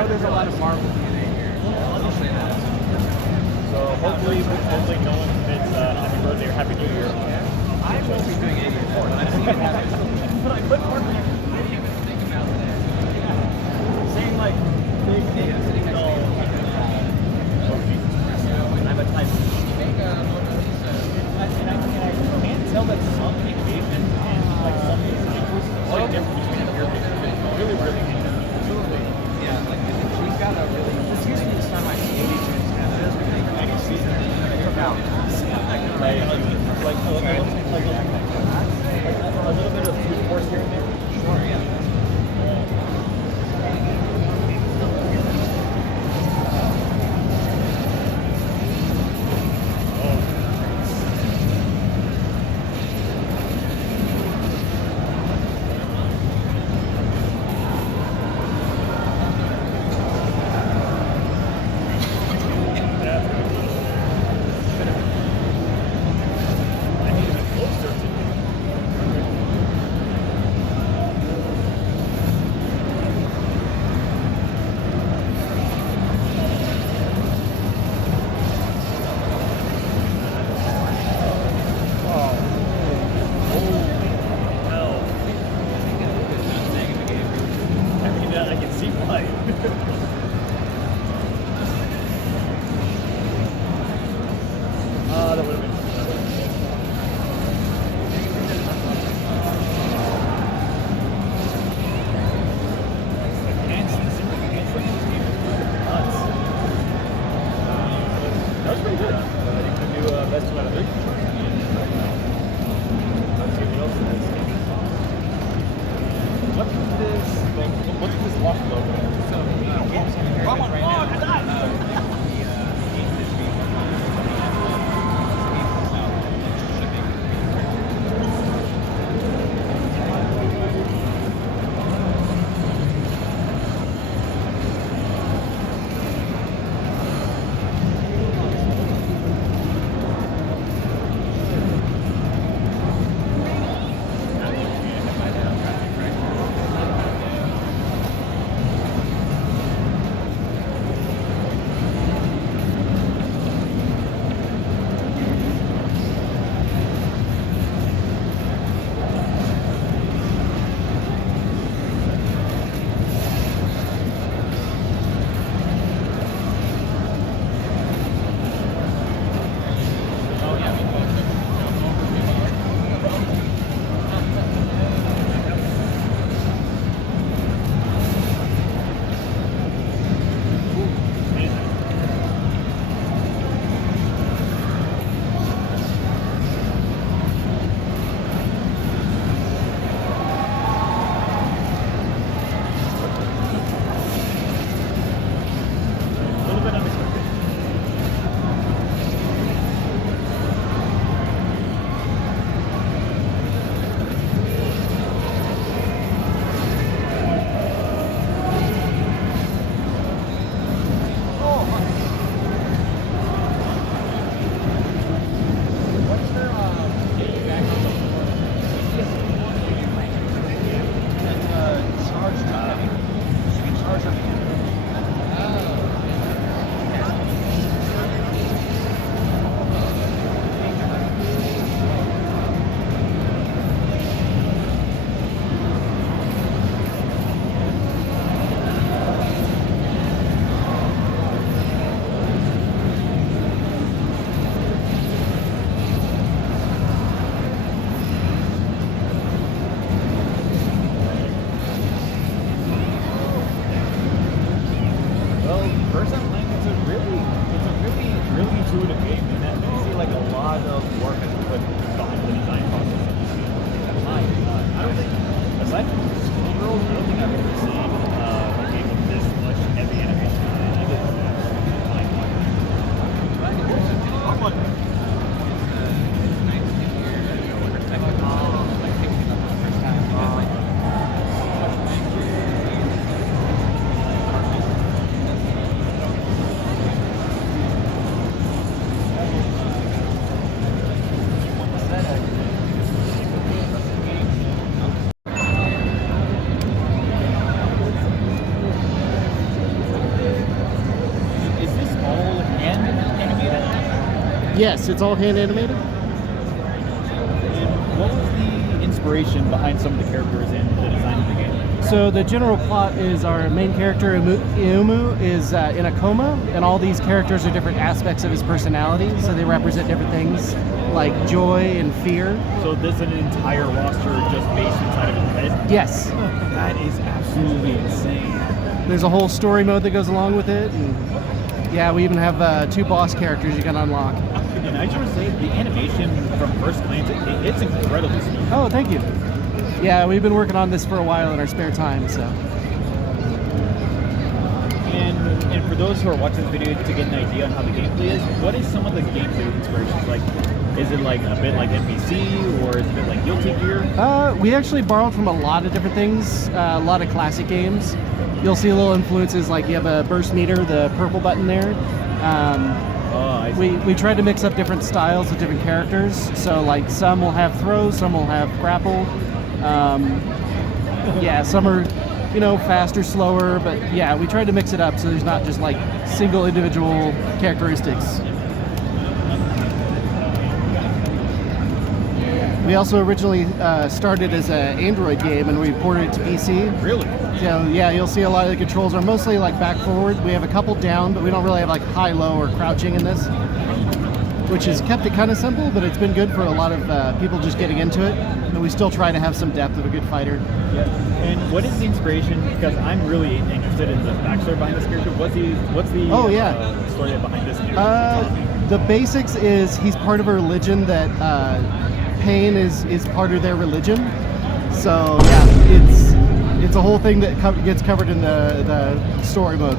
know there's a lot of Marvel DNA here. I'll say that. So hopefully no one commits Happy Birthday or Happy New Year. I won't be doing anything for it. I've seen it happen. But I put Marvel. I didn't even think about that. Saying like big things. I'm a type. And I can't tell that some engagement and like some examples is like different between your really interesting. Yeah, like she's got a really. This used to be the time I see engagements. I can see that they took out like a little bit of food force here and there. Sure, yeah. Yes, it's all hand animated. What was the inspiration behind some of the characters in the design of the game? So the general plot is our main character, Iumu, is in a coma, and all these characters are different aspects of his personality, so they represent different things, like joy and fear. So this is an entire roster just based inside of his head? Yes. That is absolutely insane. There's a whole story mode that goes along with it, and yeah, we even have 2 boss characters you can unlock. And I just want to say, the animation from first glance, it's incredibly smooth. Oh, thank you. Yeah, we've been working on this for a while in our spare time, so. And for those who are watching this video to get an idea on how the gameplay is, what is some of the gameplay inspirations? Like, is it like a bit like NPC, or is it a bit like Guilty Gear? We actually borrowed from a lot of different things, a lot of classic games. You'll see little influences, like you have a burst meter, the purple button there. We tried to mix up different styles of different characters. So like some will have throw, some will have grapple. Yeah, some are, faster, slower, but yeah, we tried to mix it up so there's not just like single individual characteristics. We also originally started as an Android game, and we ported it to PC. Really? So yeah, you'll see a lot of the controls are mostly like back forward. We have a couple down, but we don't really have like high, low, or crouching in this, which has kept it kind of simple, but it's been good for a lot of people just getting into it. And we still try to have some depth of a good fighter. Yeah. And what is the inspiration? Because I'm really interested in the backstory behind this character. What's the story behind this character? The basics is he's part of a religion that pain is part of their religion. So yeah, it's a whole thing that gets covered in the story mode.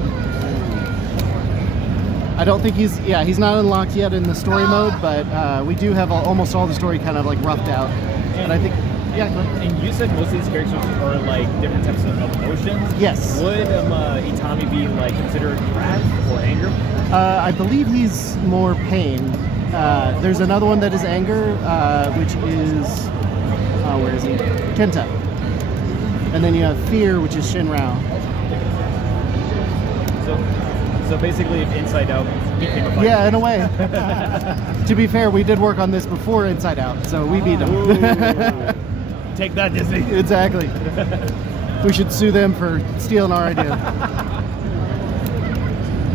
I don't think he's not unlocked yet in the story mode, but we do have almost all the story kind of like roughed out. And I think, yeah. And you said most of these characters are like different types of emotions. Yes. Would Itami be like considered wrath or anger? I believe he's more pain. There's another one that is anger, which is where is he? Kenta. And then you have fear, which is Shinrao. So basically, if Inside Out became a fighter. Yeah, in a way. To be fair, we did work on this before Inside Out, so we beat them. Take that, Disney. Exactly. We should sue them for stealing our idea.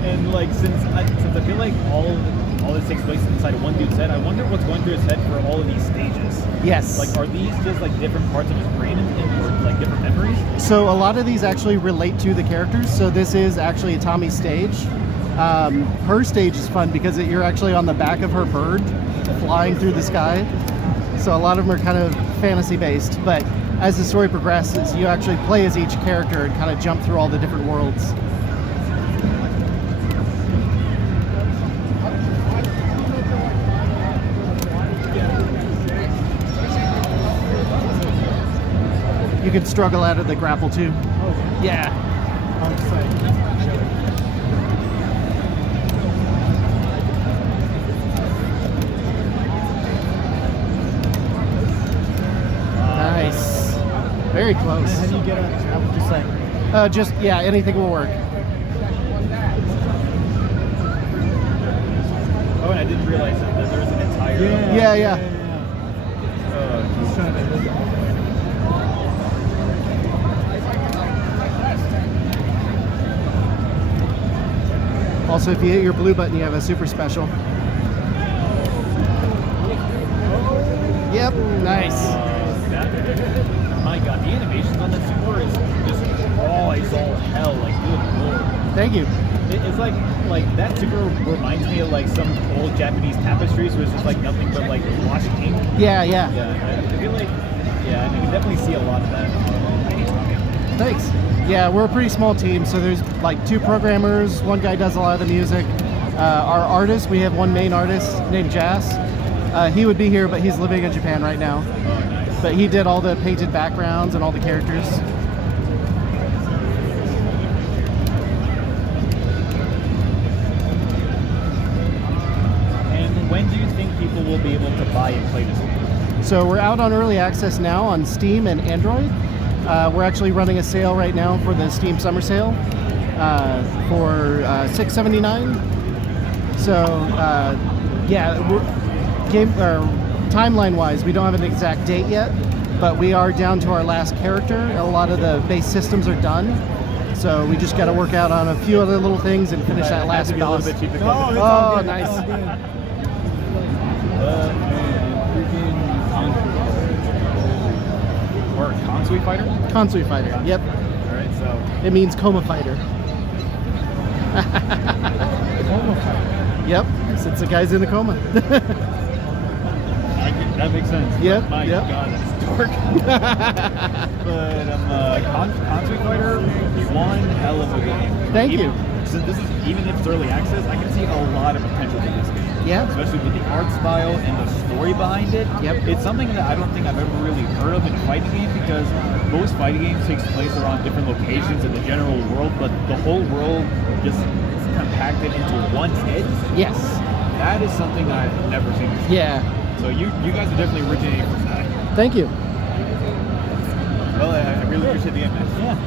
And like, since I feel like all this takes place inside of one dude's head, I wonder what's going through his head for all of these stages. Yes. Like, are these just like different parts of his brain or like different memories? So a lot of these actually relate to the characters. So this is actually Itami's stage. Her stage is fun because you're actually on the back of her bird flying through the sky. So a lot of them are kind of fantasy based, but as the story progresses, you actually play as each character and kind of jump through all the different worlds. You can struggle out of the grapple too. Oh, yeah. I'm excited. Nice. Very close. How do you get up? Just like. Anything will work. Oh, and I didn't realize that there was an entire. Yeah. He's trying to look at. Also, if you hit your blue button, you have a super special. Yep, nice. My God, the animations on that super is just raw as all hell. Like, good lord. Thank you. It's like that super reminds me of like some old Japanese tapestries where it's just like nothing but like washed ink. Yeah. Yeah, I feel like, I can definitely see a lot of that. Thanks. Yeah, we're a pretty small team, so there's like 2 programmers, one guy does a lot of the music. Our artist, we have one main artist named Jazz. He would be here, but he's living in Japan right now. Oh, nice. But he did all the painted backgrounds and all the characters. And when do you think people will be able to buy and play this game? So we're out on early access now on Steam and Android. We're actually running a sale right now for the Steam Summer Sale for $6.79. So Yeah, timeline-wise, we don't have an exact date yet, but we are down to our last character. A lot of the base systems are done, so we just got to work out on a few other little things and finish that last boss. Oh, nice. Or Consui Fighter? Consui Fighter, yep. Alright, so. It means coma fighter. Coma Fighter? Yep, since the guy's in a coma. That makes sense. Yep. My yep. God, that's dark. But Consui Fighter, one hell of a game. Thank you. So this is, even if it's early access, I can see a lot of potential for this game. Yeah. Especially with the art style and the story behind it. Yep. It's something that I don't think I've ever really heard of in a fighting game, because most fighting games takes place around different locations in the general world, but the whole world just is compacted into one hit. Yes. That is something I've never seen before. Yeah. So you guys are definitely originating from that. Thank you. Well, I really appreciate the game, man. Yeah.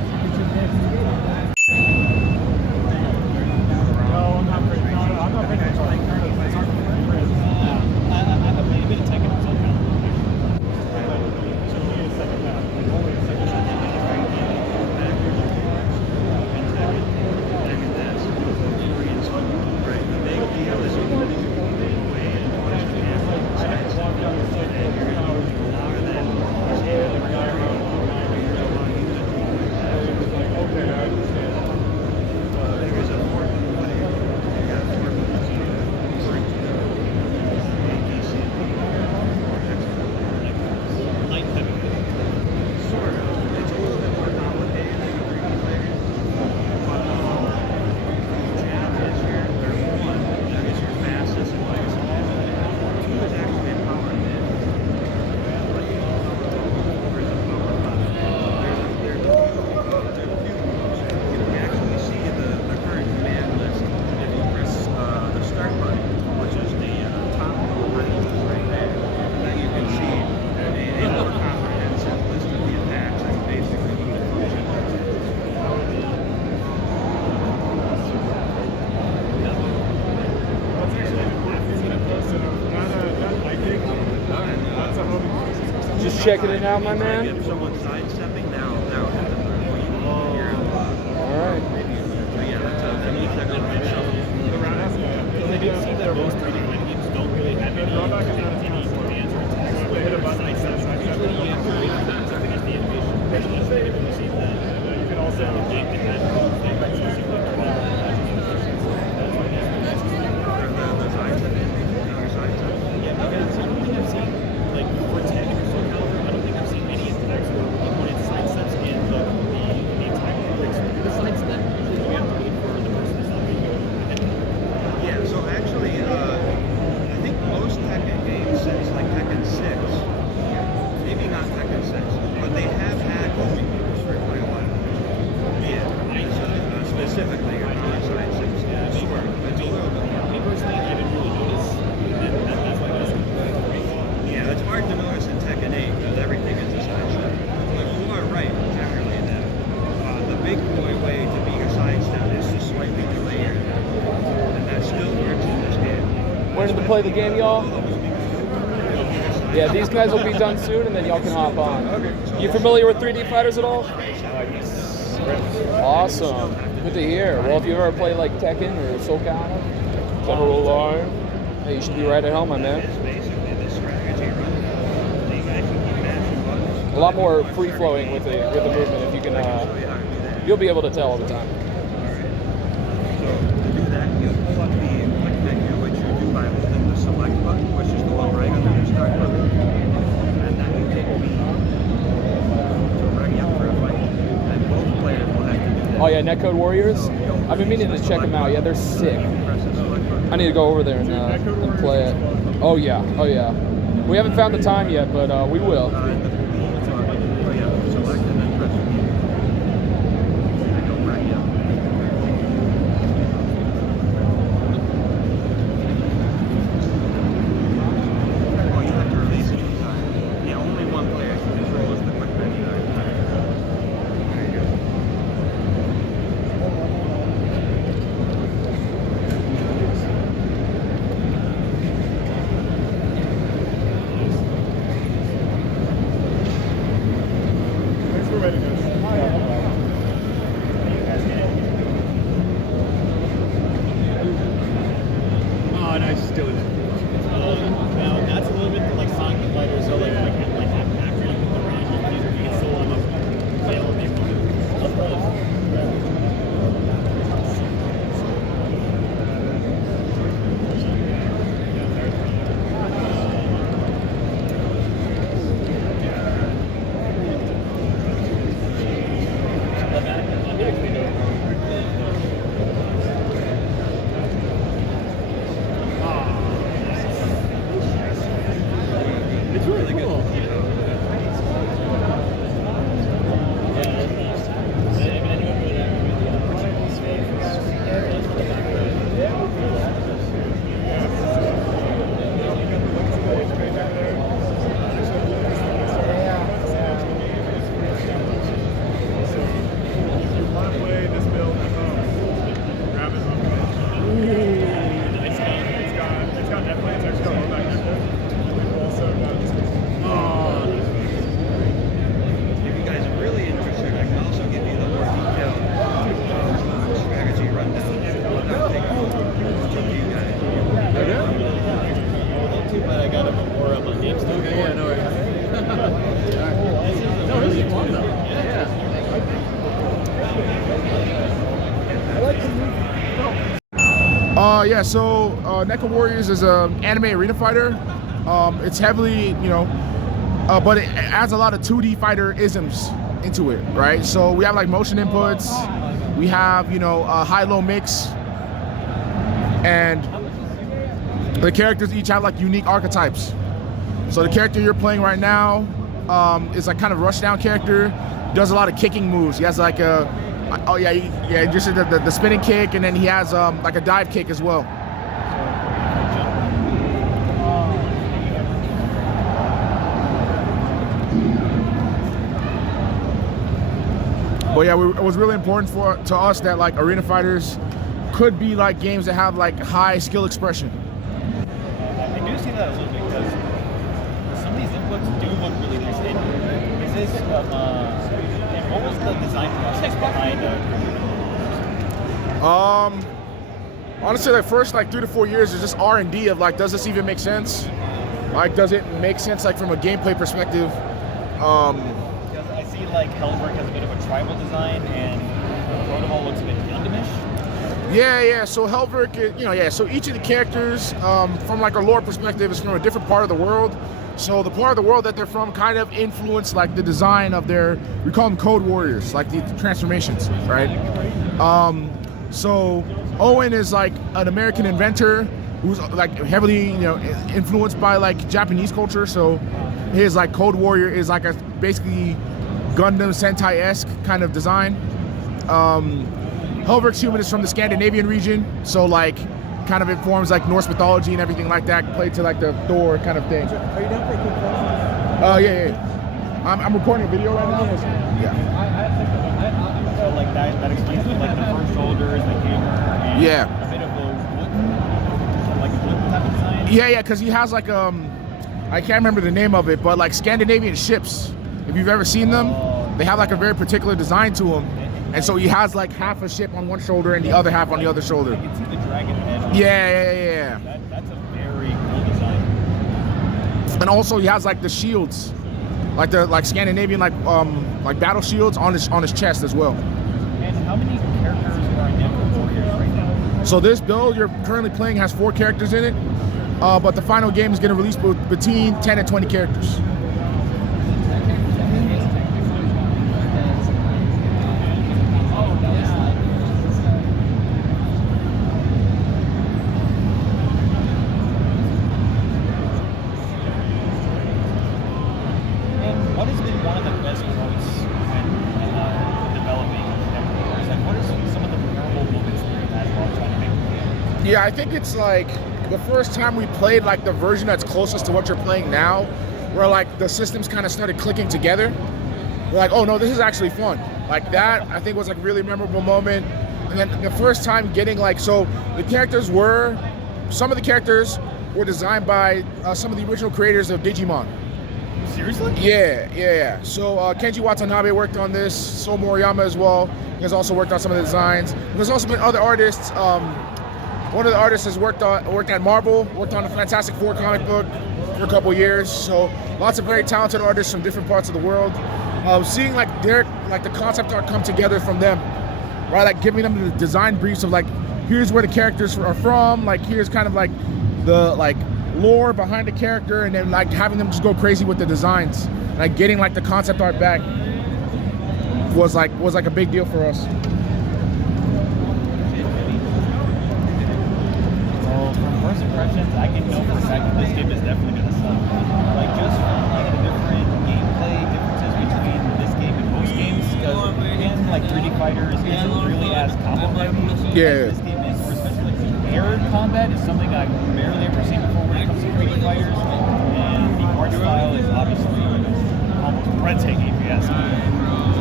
Just checking it out, my man. If someone's sidestepping now, All right. Yeah, that means they're going to be shuffled. Because I do see that most 3D fighting games don't really have any commands or attacks. Usually you have to wait for them to finish the animation. I've never seen that. You can also game that has yeah, because I don't think I've seen, like, for Tekken or Soul Calibur, I don't think I've seen any attacks where opponent sidesteps and the attack works through the sidestep, so we have to wait for the person to stop being able to hit. Yeah, so actually, I think most Tekken games since like Tekken 6, maybe not Tekken 6, but they have had homing moves for quite a while. Yeah, so, specifically your power side 6. Sure, it's a little bit more. Me personally, I didn't really notice. That's why I was yeah, it's hard to notice in Tekken 8 because everything is a sidestep. But you are right, generally, that the big boy way to beat your sidestep is to slightly delay your attack. And that still works in this game. Wanted to play the game, y'all? Yeah, these guys will be done soon, and then y'all can hop on. You familiar with 3D fighters at all? Awesome. Good to hear. Well, if you ever play like Tekken or Soul Calibur, General Line, hey, you should be right at home, my man. A lot more free flowing with the movement. If you can, you'll be able to tell all the time. So to do that, you pull up the quick menu, which you do by holding the select button, which is the one right under the start button. And then you take B to ready up for a fight. And both players will have to do that. Oh yeah, Netcode Warriors. I've been meaning to check them out. Yeah, they're sick. I need to go over there and play it. Oh yeah, oh yeah. We haven't found the time yet, but we will. Select and then press B. And go ready up. Oh, you have to release it in time. Yeah, only one player can control the quick menu. There you go. Yeah, so NECA Warriors is an anime arena fighter. It's heavily, you know, but it adds a lot of 2D fighter isms into it, right? So we have like motion inputs, we have, you know, high-low mix, and the characters each have like unique archetypes. So the character you're playing right now is like kind of rush down character, does a lot of kicking moves. He has like a, oh yeah, just the spinning kick, and then he has like a dive kick as well. But yeah, it was really important to us that like arena fighters could be like games that have like high skill expression. I do see that a little bit because some of these inputs do look really nice. And is this, and what was the design process behind honestly, like first like 3 to 4 years is just R&D of like, does this even make sense? Like, does it make sense like from a gameplay perspective? Because I see like Hellbreak has a bit of a tribal design and Protocol looks a bit Gundamish. Yeah. So Hellbreak, you know, so each of the characters, from like a lore perspective, is from a different part of the world. So the part of the world that they're from kind of influence like the design of their, we call them code warriors, like the transformations, right? So Owen is like an American inventor who's like heavily, you know, influenced by like Japanese culture. So his like code warrior is like a basically Gundam Sentai-esque kind of design. Hellbreak's human is from the Scandinavian region, so like kind of informs like Norse mythology and everything like that, played to like the Thor kind of thing. Are you down for a quick question? Yeah. I'm recording a video right now. Yeah. So like that explains like the first shoulders, the hammer, and a bit of a wooden type of design. Yeah, because he has like I can't remember the name of it, but like Scandinavian ships. If you've ever seen them, they have like a very particular design to them. And so he has like half a ship on one shoulder and the other half on the other shoulder. You can see the dragon head on Yeah. That's a very cool design. And also he has like the shields, like the Scandinavian like battle shields on his chest as well. And how many characters are in NECA Warriors right now? So this build you're currently playing has 4 characters in it, but the final game is going to release between 10 and 20 characters. Yeah, I think it's like the first time we played like the version that's closest to what you're playing now, where like the systems kind of started clicking together. We're like, oh no, this is actually fun. Like that, I think was like a really memorable moment. And then the first time getting like, so the characters were, some of the characters were designed by some of the original creators of Digimon. Seriously? Yeah. So Kenji Watanabe worked on this, So Moriyama as well. He has also worked on some of the designs. And there's also been other artists. One of the artists has worked at Marvel, worked on the Fantastic Four comic book for a couple years. So lots of very talented artists from different parts of the world. Seeing like the concept art come together from them, right? Like giving them the design briefs of like, here's where the characters are from. Like here's kind of like the like lore behind the character, and then like having them just go crazy with the designs. Like getting like the concept art back was like a big deal for us. First impressions, I can know for a fact that this game is definitely going to suck. Like just from like the different gameplay differences between this game and most games, because again, like 3D Fighters isn't really as combo heavy. Yeah. This game is, or especially like aired combat is something I've barely ever seen before when it comes to 3D Fighters, and the art style is obviously almost breathtaking if you ask me.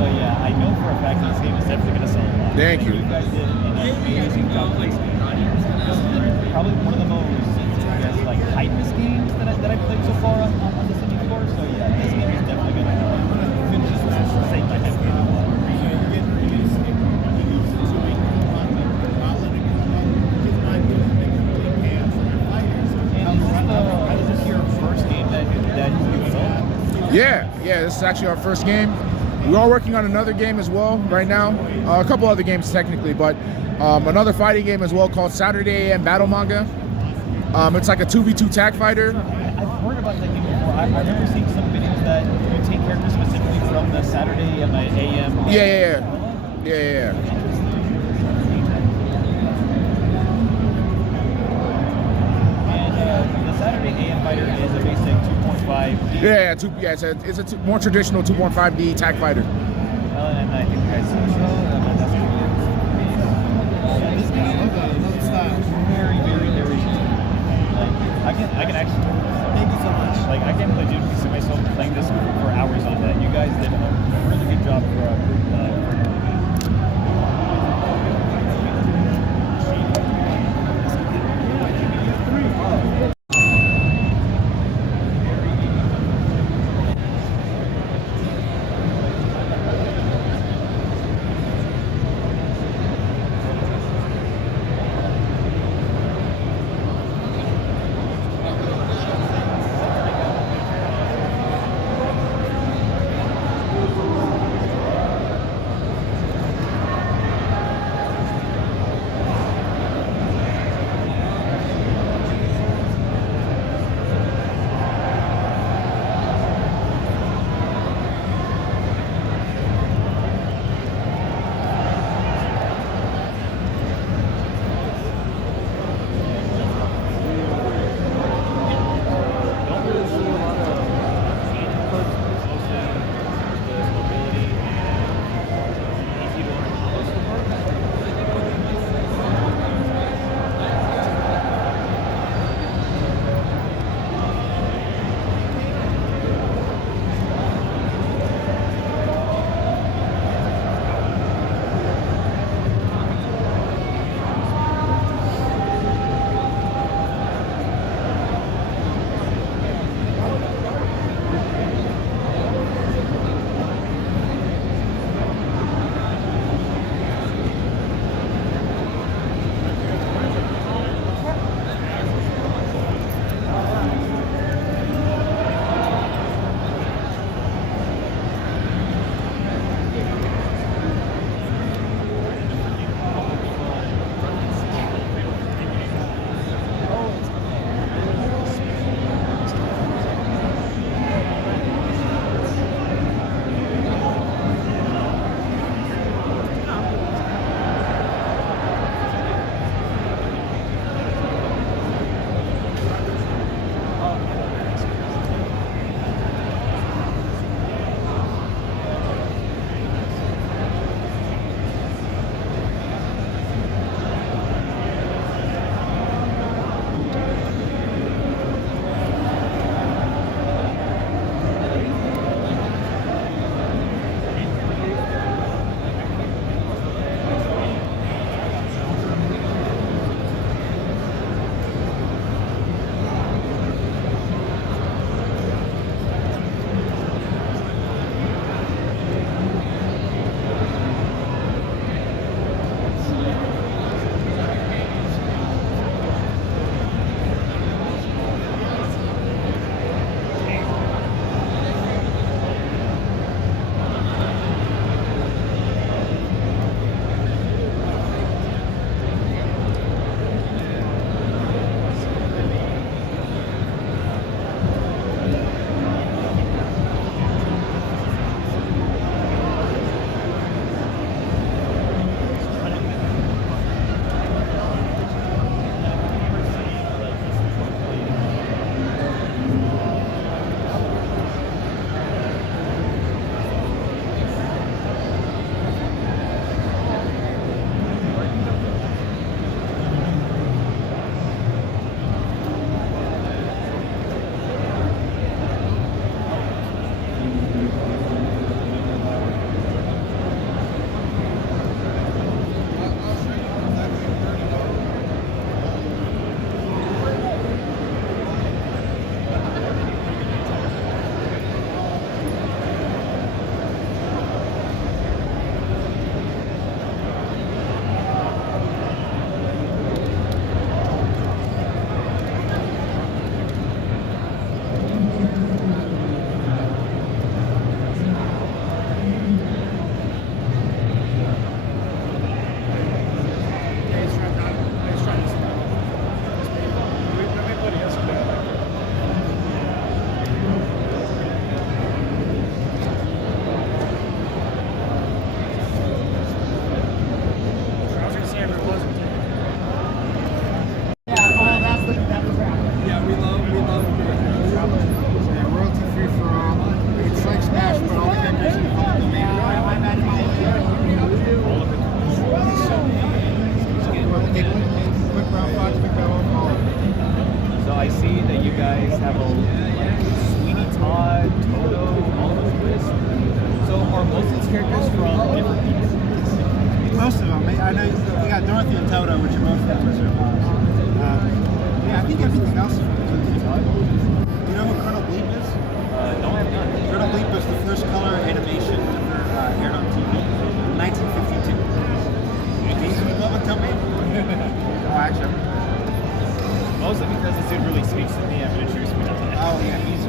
So yeah, I know for a fact that this game is definitely going to sell a lot. Thank you. You guys did an amazing job placing. Probably one of the most, I guess, like hypest games that I've played so far on the City floor. So yeah, this game is definitely going to finish this match and save my head. And is this your first game that you built? Yeah, this is actually our first game. We are working on another game as well right now. A couple other games technically, but another fighting game as well called Saturday AM Battle Manga. It's like a 2v2 tag fighter. I've heard about that game before. I remember seeing some videos that you take characters specifically from the Saturday and the AM. Yeah. And the Saturday AM fighter is a basic 2.5D. It's a more traditional 2.5D tag fighter. And I think you guys saw that's going to be it. This game is very, very, very easy. Like, I can actually, thank you so much. Like, I can legitimately see myself playing this for hours on that. You guys did a really good job for an early game. Piglet, quick brown fox, big brown wolf, all of them. So I see that you guys have a Sweeney Todd, Toto, all those lists. So are most of these characters from different people? Most of them. I know you got Dorothy and Toto, which are both from Wizard of Oz. Yeah, I think everything else is from Wizard of Oz. You know who Colonel Bleep is? No, I have not. Colonel Bleep was the first color animation ever aired on TV in 1952. He's in love with Toby. Oh, actually. Mostly because this dude really speaks to me. I'm going to introduce me to him. Oh, yeah, he's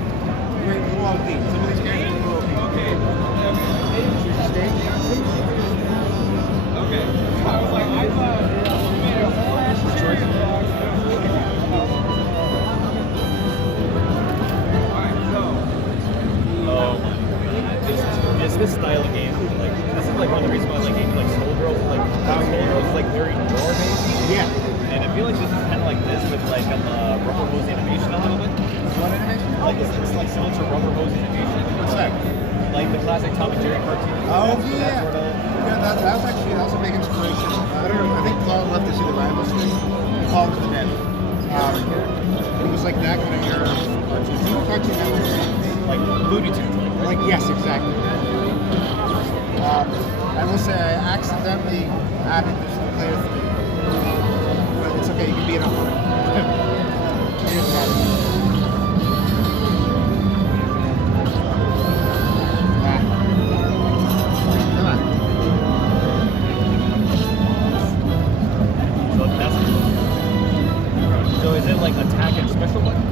great. Little OP. Some of these characters are little OP. Okay. Okay. I was like, I thought you made a whole ass choice. This style of game, like this is like one of the reasons why I like games like Skullgirls, like Skullgirls is like very lore based. Yeah. And I feel like this is kind of like this with like rubber hose animation a little bit. What animation? Like it's like similar to rubber hose animation. What's that? Like the classic Tom and Jerry cartoon. Oh, That sort of, that was a big inspiration. I don't know. I think Paul left to see the Rivals thing. Paul was the dead. It was like that kind of era of cartoon network. Like Looney Tunes. Like yes, exactly. I will say I accidentally added this to player 3. But it's okay, you can beat it up on it. Here's that. Come on. So is it like attack and special button?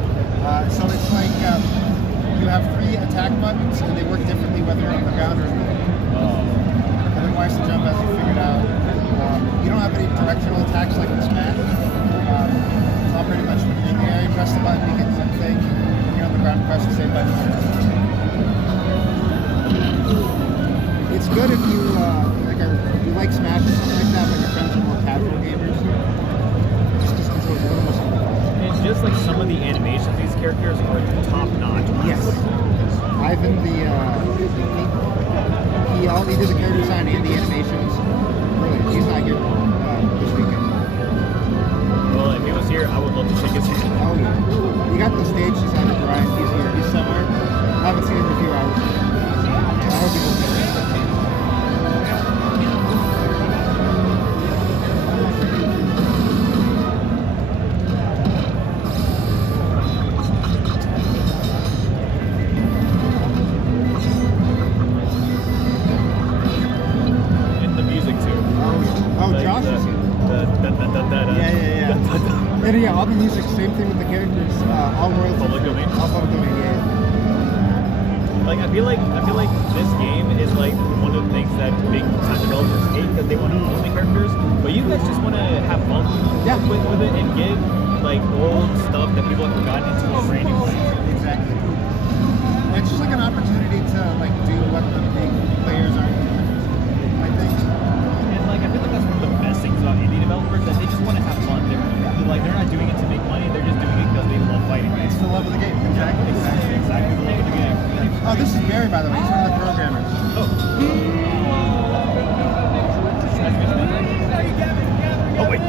So it's like you have 3 attack buttons and they work differently whether you're on the ground or in the air. And then wise to jump as you figured out. You don't have any directional attacks like in Smash. It's all pretty much when you're in the air, you press the button, you get one thing. When you're on the ground, press the same button. It's good if you like Smash or something like that, but your friends are more casual gamers. This just controls a little more simple. And just like some of the animations, these characters are top notch. Yes. Ivan, he did the character design and the animations. Really, he's not here this weekend. Well, if he was here, I would love to shake his hand. Oh yeah. You got the stage designer Brian. He's here. He's somewhere. I haven't seen him in a few hours. I hope he goes there. And yeah, all the music, same thing with the characters, all royalty. Public domain? All public domain, yeah. Like I feel like this game is like one of the things that big time developers hate because they want to own the characters, but you guys just want to have fun with it and give like old stuff that people have forgotten into a brand new way. Exactly. And it's just like an opportunity to like do what the big players aren't doing, I think. And like I feel like that's one of the best things about indie developers, that they just want to have fun. They're not doing it to make money, they're just doing it because they love fighting. It's the love of the game. Exactly the love of the game. Oh, this is Barry, by the way. He's one of the programmers. Oh, wait.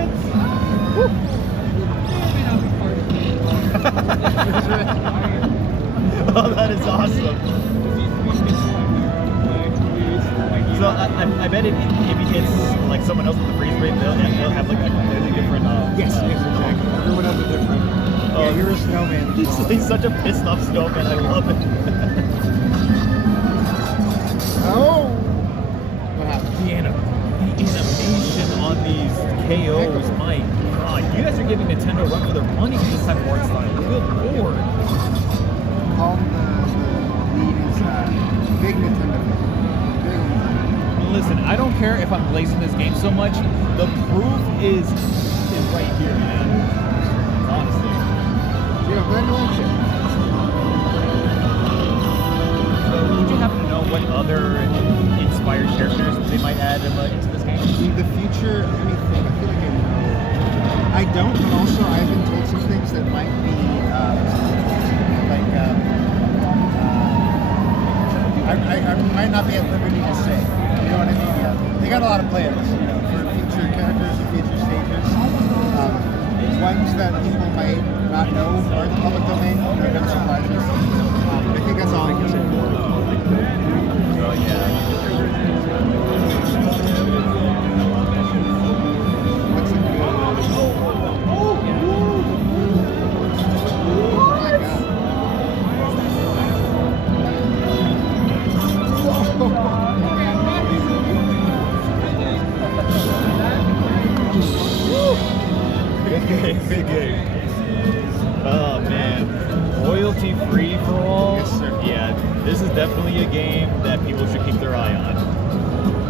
Oh, that is awesome. So I bet if he hits like someone else with the freeze rate, they'll have like a completely different. Yes, exactly. Everyone has a different. Yeah, you're a snowman. He's such a pissed off snowman. I love it. Oh! What happened? The animation on these KOs, my God, you guys are giving Nintendo a run for their money with this type of art style. Good lord. Paul, the lead is big Nintendo. Listen, I don't care if I'm blazing this game so much. The proof is right here, man. Honestly. Yeah, glad you liked it. So, would you happen to know what other inspired characters they might add into this game? In the future, let me think. I feel like I know. I don't, but also I've been told some things that might be I might not be at liberty to say. You know what I mean? Yeah. They got a lot of players, for future characters and future stages. stages. Ones that people might not know are in the public domain. There have been surprises. I think that's all I can say. So Big game. Oh man, royalty free for all. Yes, sir. Yeah, this is definitely a game that people should keep their eye on.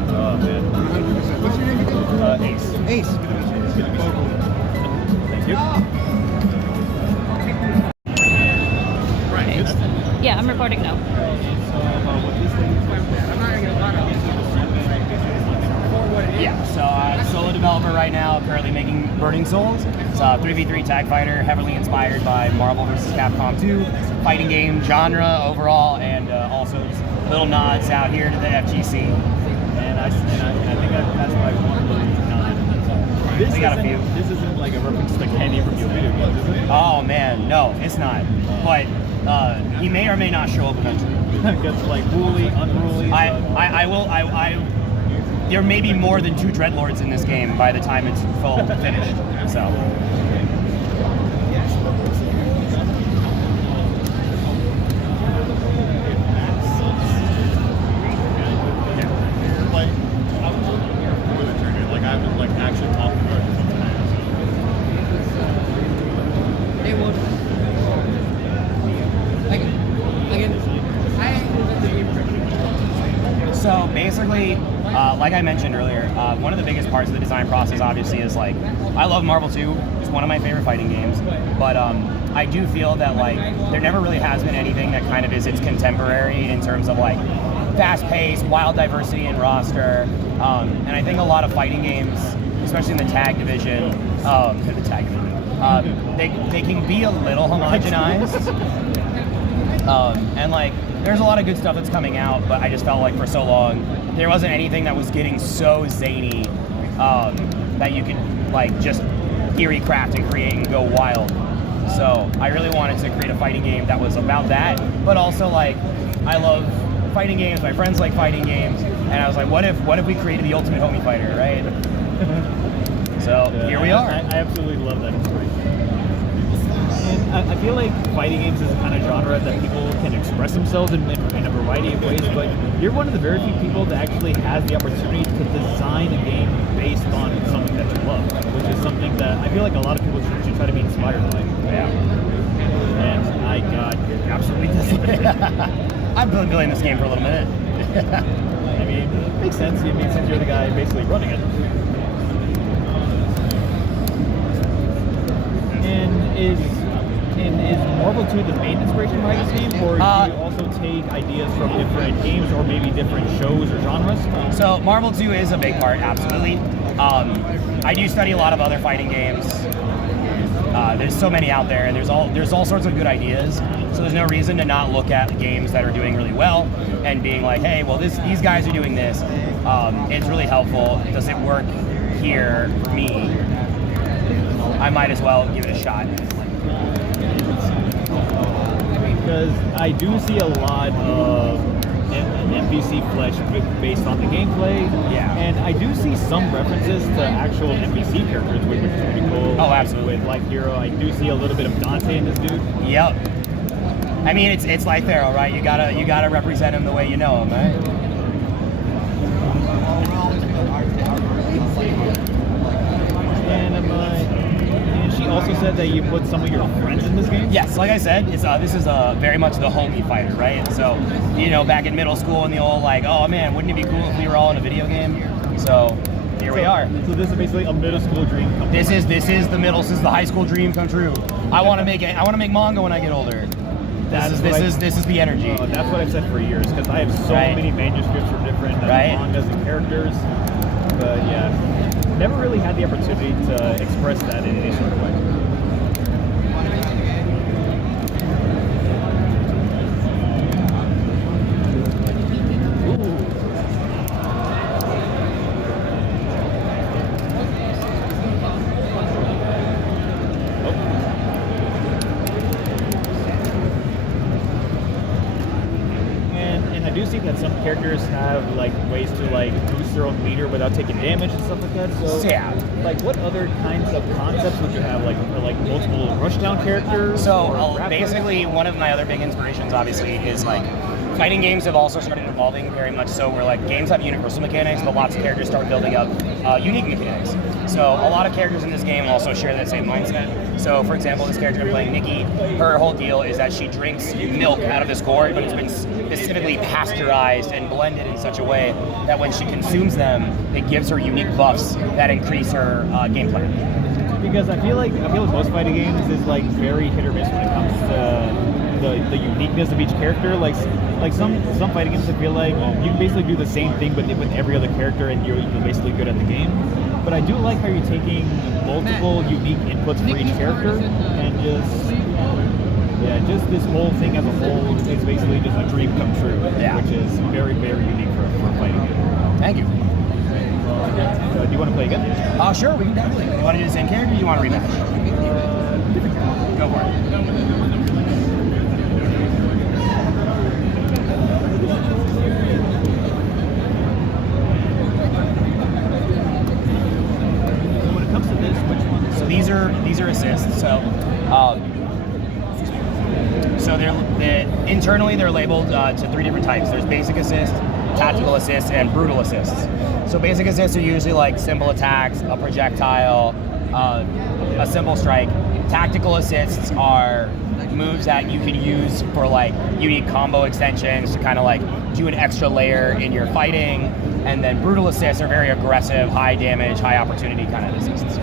Oh man. 100%. What's your name again? Ace. Ace. Good to meet you. Thank you. Right. Yeah, I'm recording now. Yeah, so solo developer right now, currently making Burning Souls. It's a 3v3 tag fighter, heavily inspired by Marvel vs. Capcom 2, fighting game genre overall, and also little nods out here to the FGC. And I think that's why I want to nod. This We got a few. This isn't like a reference to Kenny from your video games, is it? Oh man, no, it's not. But he may or may not show up eventually. Because like Wooly, Unruly. There may be more than 2 Dreadlords in this game by the time it's full finished. So. Like I was like actually talking about It would. So basically, like I mentioned earlier, one of the biggest parts of the design process obviously is like, I love Marvel 2, it's one of my favorite fighting games, but I do feel that like, there never really has been anything that kind of is its contemporary in terms of like, fast-paced, wild diversity in roster, and I think a lot of fighting games, especially in the tag division, they can be a little homogenized, and like, there's a lot of good stuff that's coming out, but I just felt like for so long, there wasn't anything that was getting so zany that you could like just theory craft and create and go wild. So I really wanted to create a fighting game that was about that, but also like, I love fighting games, my friends like fighting games, and I was like, what if we created the ultimate homie fighter, right? So here we are. I absolutely love that inspiration. And I feel like fighting games is a kind of genre that people can express themselves in a variety of ways, but you're one of the very few people that actually has the opportunity to design a game based on something that you love, which is something that I feel like a lot of people should try to be inspired by. Yeah. And I got absolutely disappointed. I've been building this game for a little minute. I mean, it makes sense. I mean, since you're the guy basically running it. And is Marvel 2 the main inspiration behind this game, or do you also take ideas from different games or maybe different shows or genres? So Marvel 2 is a big part, absolutely. I do study a lot of other fighting games. There's so many out there, and there's all sorts of good ideas. So there's no reason to not look at games that are doing really well and being like, hey, well these guys are doing this. It's really helpful. Does it work here for me? I might as well give it a shot. Because I do see a lot of NPC flesh based on the gameplay. Yeah. And I do see some references to actual NPC characters, which is pretty cool. Oh, absolutely. With Life Hero, I do see a little bit of Dante in this dude. Yep. I mean, it's Life Hero, right? You gotta represent him the way you know him, right? And she also said that you put some of your friends in this game? Yes, like I said, this is very much the homie fighter, right? So, you know, back in middle school and the old like, oh man, wouldn't it be cool if we were all in a video game? So here we are. So this is basically a middle school dream come true. This is the high school dream come true. I want to make manga when I get older. This is the energy. That's what I've said for years, because I have so many manuscripts from different mangas and characters. But yeah, never really had the opportunity to express that in any sort of way. And I do see that some characters have like ways to like boost their own meter without taking damage and stuff like that. So Yeah. like what other kinds of concepts would you have? Like multiple rushdown characters? So or grapplers? basically, one of my other big inspirations, obviously, is like fighting games have also started evolving very much so where like games have universal mechanics, but lots of characters start building up unique mechanics. So a lot of characters in this game also share that same mindset. So for example, this character I'm playing, Nikki, her whole deal is that she drinks milk out of this gourd, but it's been specifically pasteurized and blended in such a way that when she consumes them, it gives her unique buffs that increase her gameplay. Because I feel like most fighting games is like very hit or miss when it comes to the uniqueness of each character. Like some fighting games, I feel like you can basically do the same thing but with every other character, and you're basically good at the game. But I do like how you're taking multiple unique inputs for each character, and just this whole thing as a whole is basically just a dream come true, which is very, very unique for a fighting game. Thank you. Do you want to play again? Sure, we can definitely. You want to do the same character or do you want to rematch? Go for it. When it comes to this, which ones? So these are assists. So they're internally they're labeled to 3 different types. There's basic assist, tactical assists, and brutal assists. So basic assists are usually like simple attacks, a projectile, a simple strike. Tactical assists are moves that you can use for like unique combo extensions to kind of like do an extra layer in your fighting. And then brutal assists are very aggressive, high damage, high opportunity kind of assists.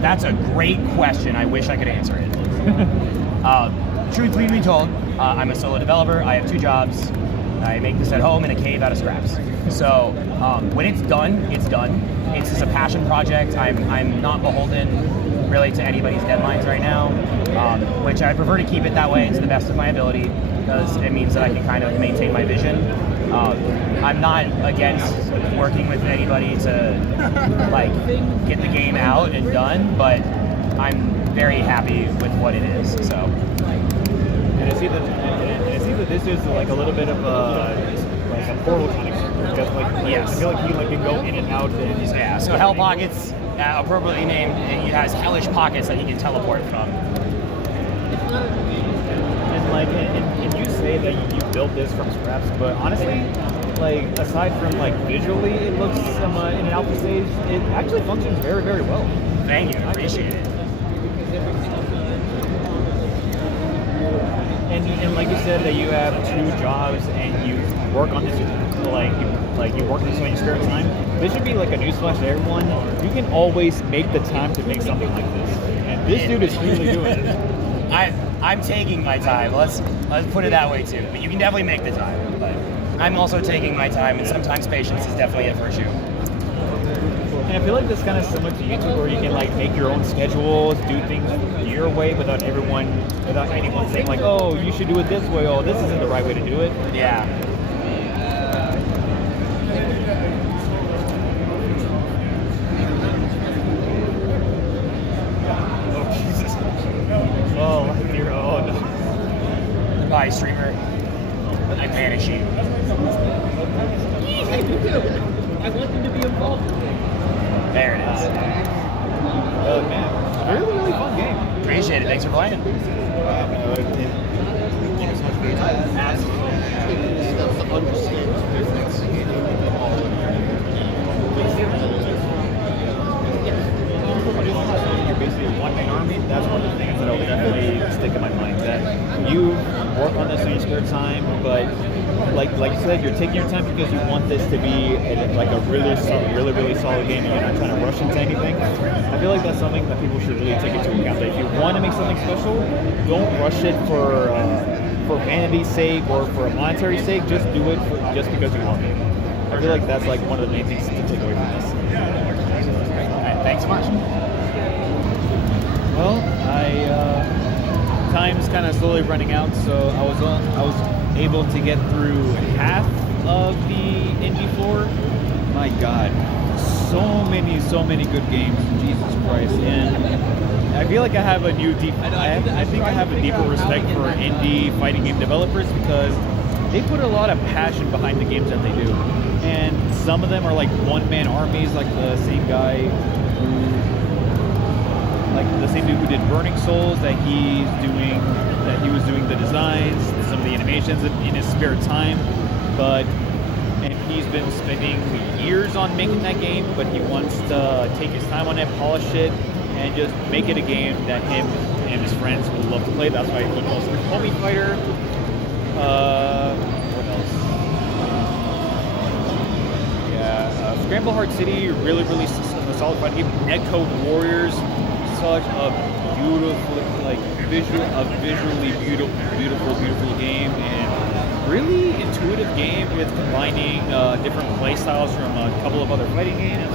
That's a great question. I wish I could answer it. Truthfully be told, I'm a solo developer. I have 2 jobs. I make this at home in a cave out of scraps. So when it's done, it's done. It's just a passion project. I'm not beholden really to anybody's deadlines right now, which I prefer to keep it that way to the best of my ability because it means that I can kind of maintain my vision. I'm not against working with anybody to like get the game out and done, but I'm very happy with what it is. So, and I see that this is like a little bit of a portal kind of character because yes. I feel like he can go in and out. And, yeah. So Hell Pockets, appropriately named, he has hellish pockets that he can teleport from. And you say that you built this from scraps, but honestly, like aside from like visually, it looks in an alpha stage, it actually functions very, very well. Thank you, I appreciate it. And like you said, that you have 2 jobs and you work on this, you work on this in your spare time. This should be like a newsflash to everyone. You can always make the time to make something like this, and this dude is really doing it. I'm taking my time. Let's put it that way too. But you can definitely make the time. But I'm also taking my time, and sometimes patience is definitely a virtue. And I feel like that's kind of similar to YouTube, where you can like make your own schedules, do things your way without anyone saying like, oh, you should do it this way. Oh, this isn't the right way to do it. Yeah. Oh, like your own. Bye, streamer. I banish you. I want them to be involved. There it is. Oh man, really, really fun game. Appreciate it. Thanks for playing. Thank you so much for your time. You're basically a one-man army. That's one of the things that will definitely stick in my mind. That you work on this in your spare time, but like you said, you're taking your time because you want this to be like a really solid game, and you're not trying to rush into anything. I feel like that's something that people should really take into account. That if you want to make something special, don't rush it for vanity's sake or for a monetary sake. Just do it just because you want it. I feel like that's like one of the main things to take away from this. All right, thanks so much. Well, time's kind of slowly running out, so I was able to get through half of the indie floor. My God, so many good games, Jesus Christ! And I feel like I have a new deep. I think I have a deeper respect for indie fighting game developers because they put a lot of passion behind the games that they do. And some of them are like one-man armies, like the same guy who did Burning Souls, that he was doing the designs, some of the animations in his spare time, and he's been spending years on making that game, but he wants to take his time on it, polish it, and just make it a game that him and his friends will love to play. That's why he calls it Homie Fighter. What else? Scramble Hard City, really solid fighting game. Netcode Warriors, such a visually beautiful game, and really intuitive game with combining different play styles from a couple of other fighting games.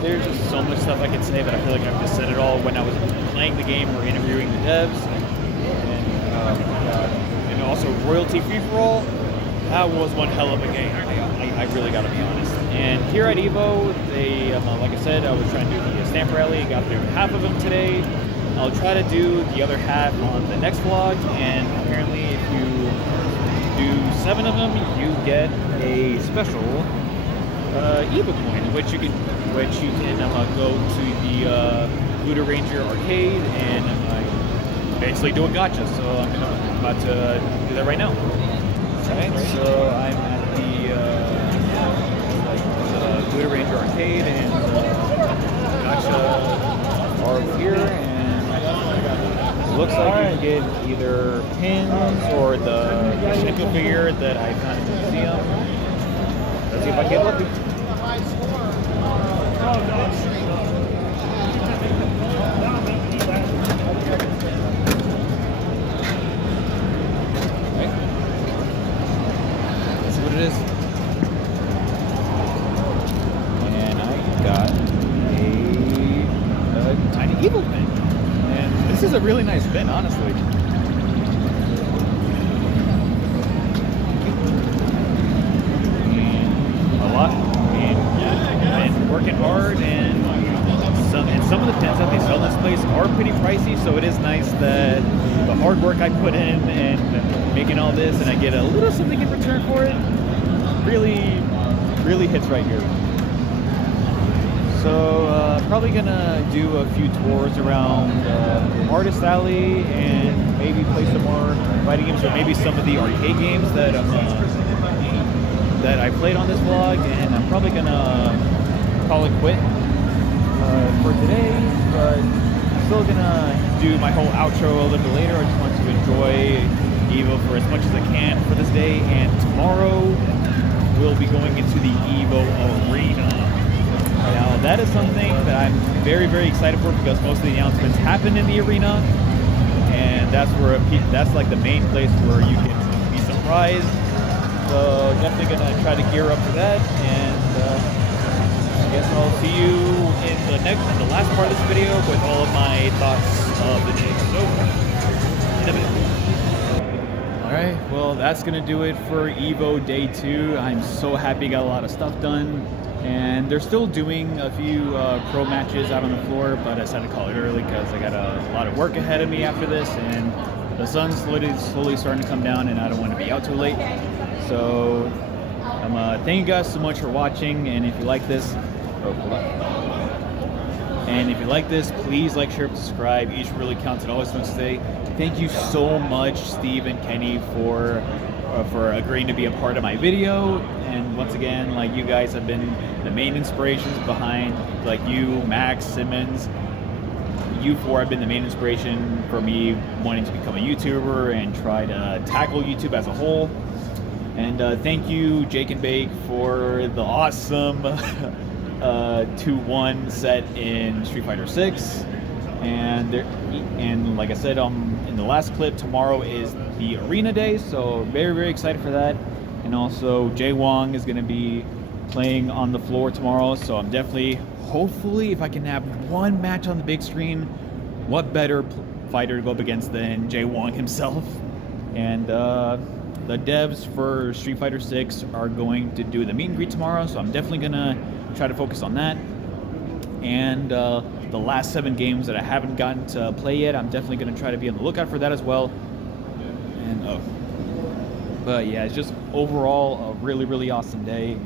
There's just so much stuff I could say, but I feel like I've just said it all when I was playing the game or interviewing the devs. And also Royalty Free For All. That was one hell of a game. I really gotta be honest. And here at EVO, they, like I said, I was trying to do the stamp rally. Got through half of them today. I'll try to do the other half on the next vlog. And apparently, if you do 7 of them, you get a special EVO coin, which you can go to the Luda Ranger arcade and basically do a gacha. So I'm about to do that right now. Alright, so I'm at the Luda Ranger arcade, and gacha are over here, and it looks like you can get either pins or the Shinko figure that I found in the museum. Let's see if I can get lucky. What it is, and I got a tiny EVO pin, and this is a really nice pin, honestly. And a lot, and working hard, and some of the pins that they sell in this place are pretty pricey, so it is nice that the hard work I put in and making all this, and I get a little something in return for it, really hits right here. So probably gonna do a few tours around Artist Alley and maybe play some more fighting games, or maybe some of the arcade games that I played on this vlog, and I'm probably gonna call it quit for today, but I'm still gonna do my whole outro a little bit later. I just want to enjoy EVO for as much as I can for this day, and tomorrow we'll be going into the EVO Arena. Now that is something that I'm very excited for, because most of the announcements happen in the arena, and that's like the main place where you can be surprised. So definitely gonna try to gear up for that, and I guess I'll see you in the last part of this video with all of my thoughts of the day. So in a minute. Alright, well that's gonna do it for EVO Day 2. I'm so happy I got a lot of stuff done. And they're still doing a few pro matches out on the floor, but I decided to call it early because I got a lot of work ahead of me after this, and the sun's slowly starting to come down, and I don't want to be out too late. So thank you guys so much for watching, and if you like this, please like, share, subscribe. Each really counts. It always wants to say thank you so much, Steve and Kenny, for agreeing to be a part of my video. And once again, like, you guys have been the main inspirations behind, like you, Max, Simmons, you four have been the main inspiration for me wanting to become a YouTuber and try to tackle YouTube as a whole. And thank you, Jake and Bake, for the awesome 2-1 set in Street Fighter 6. And like I said in the last clip, tomorrow is the arena day, so very excited for that. And And also, Jay Wong is going to be playing on the floor tomorrow, so I'm definitely, hopefully, if I can have one match on the big screen, what better fighter to go up against than Jay Wong himself. And the devs for Street Fighter 6 are going to do the meet and greet tomorrow, so I'm definitely going to try to focus on that. And the last 7 games that I haven't gotten to play yet, I'm definitely going to try to be on the lookout for that as well. And but yeah, it's just overall a really, really awesome day.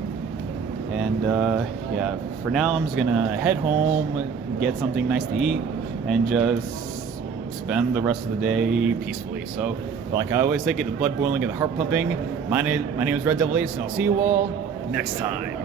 And yeah, for now I'm just gonna head home, get something nice to eat, and just spend the rest of the day peacefully. So, like I always say, get the blood boiling, get the heart pumping. My name is Red Devil Ace, and I'll see you all next time.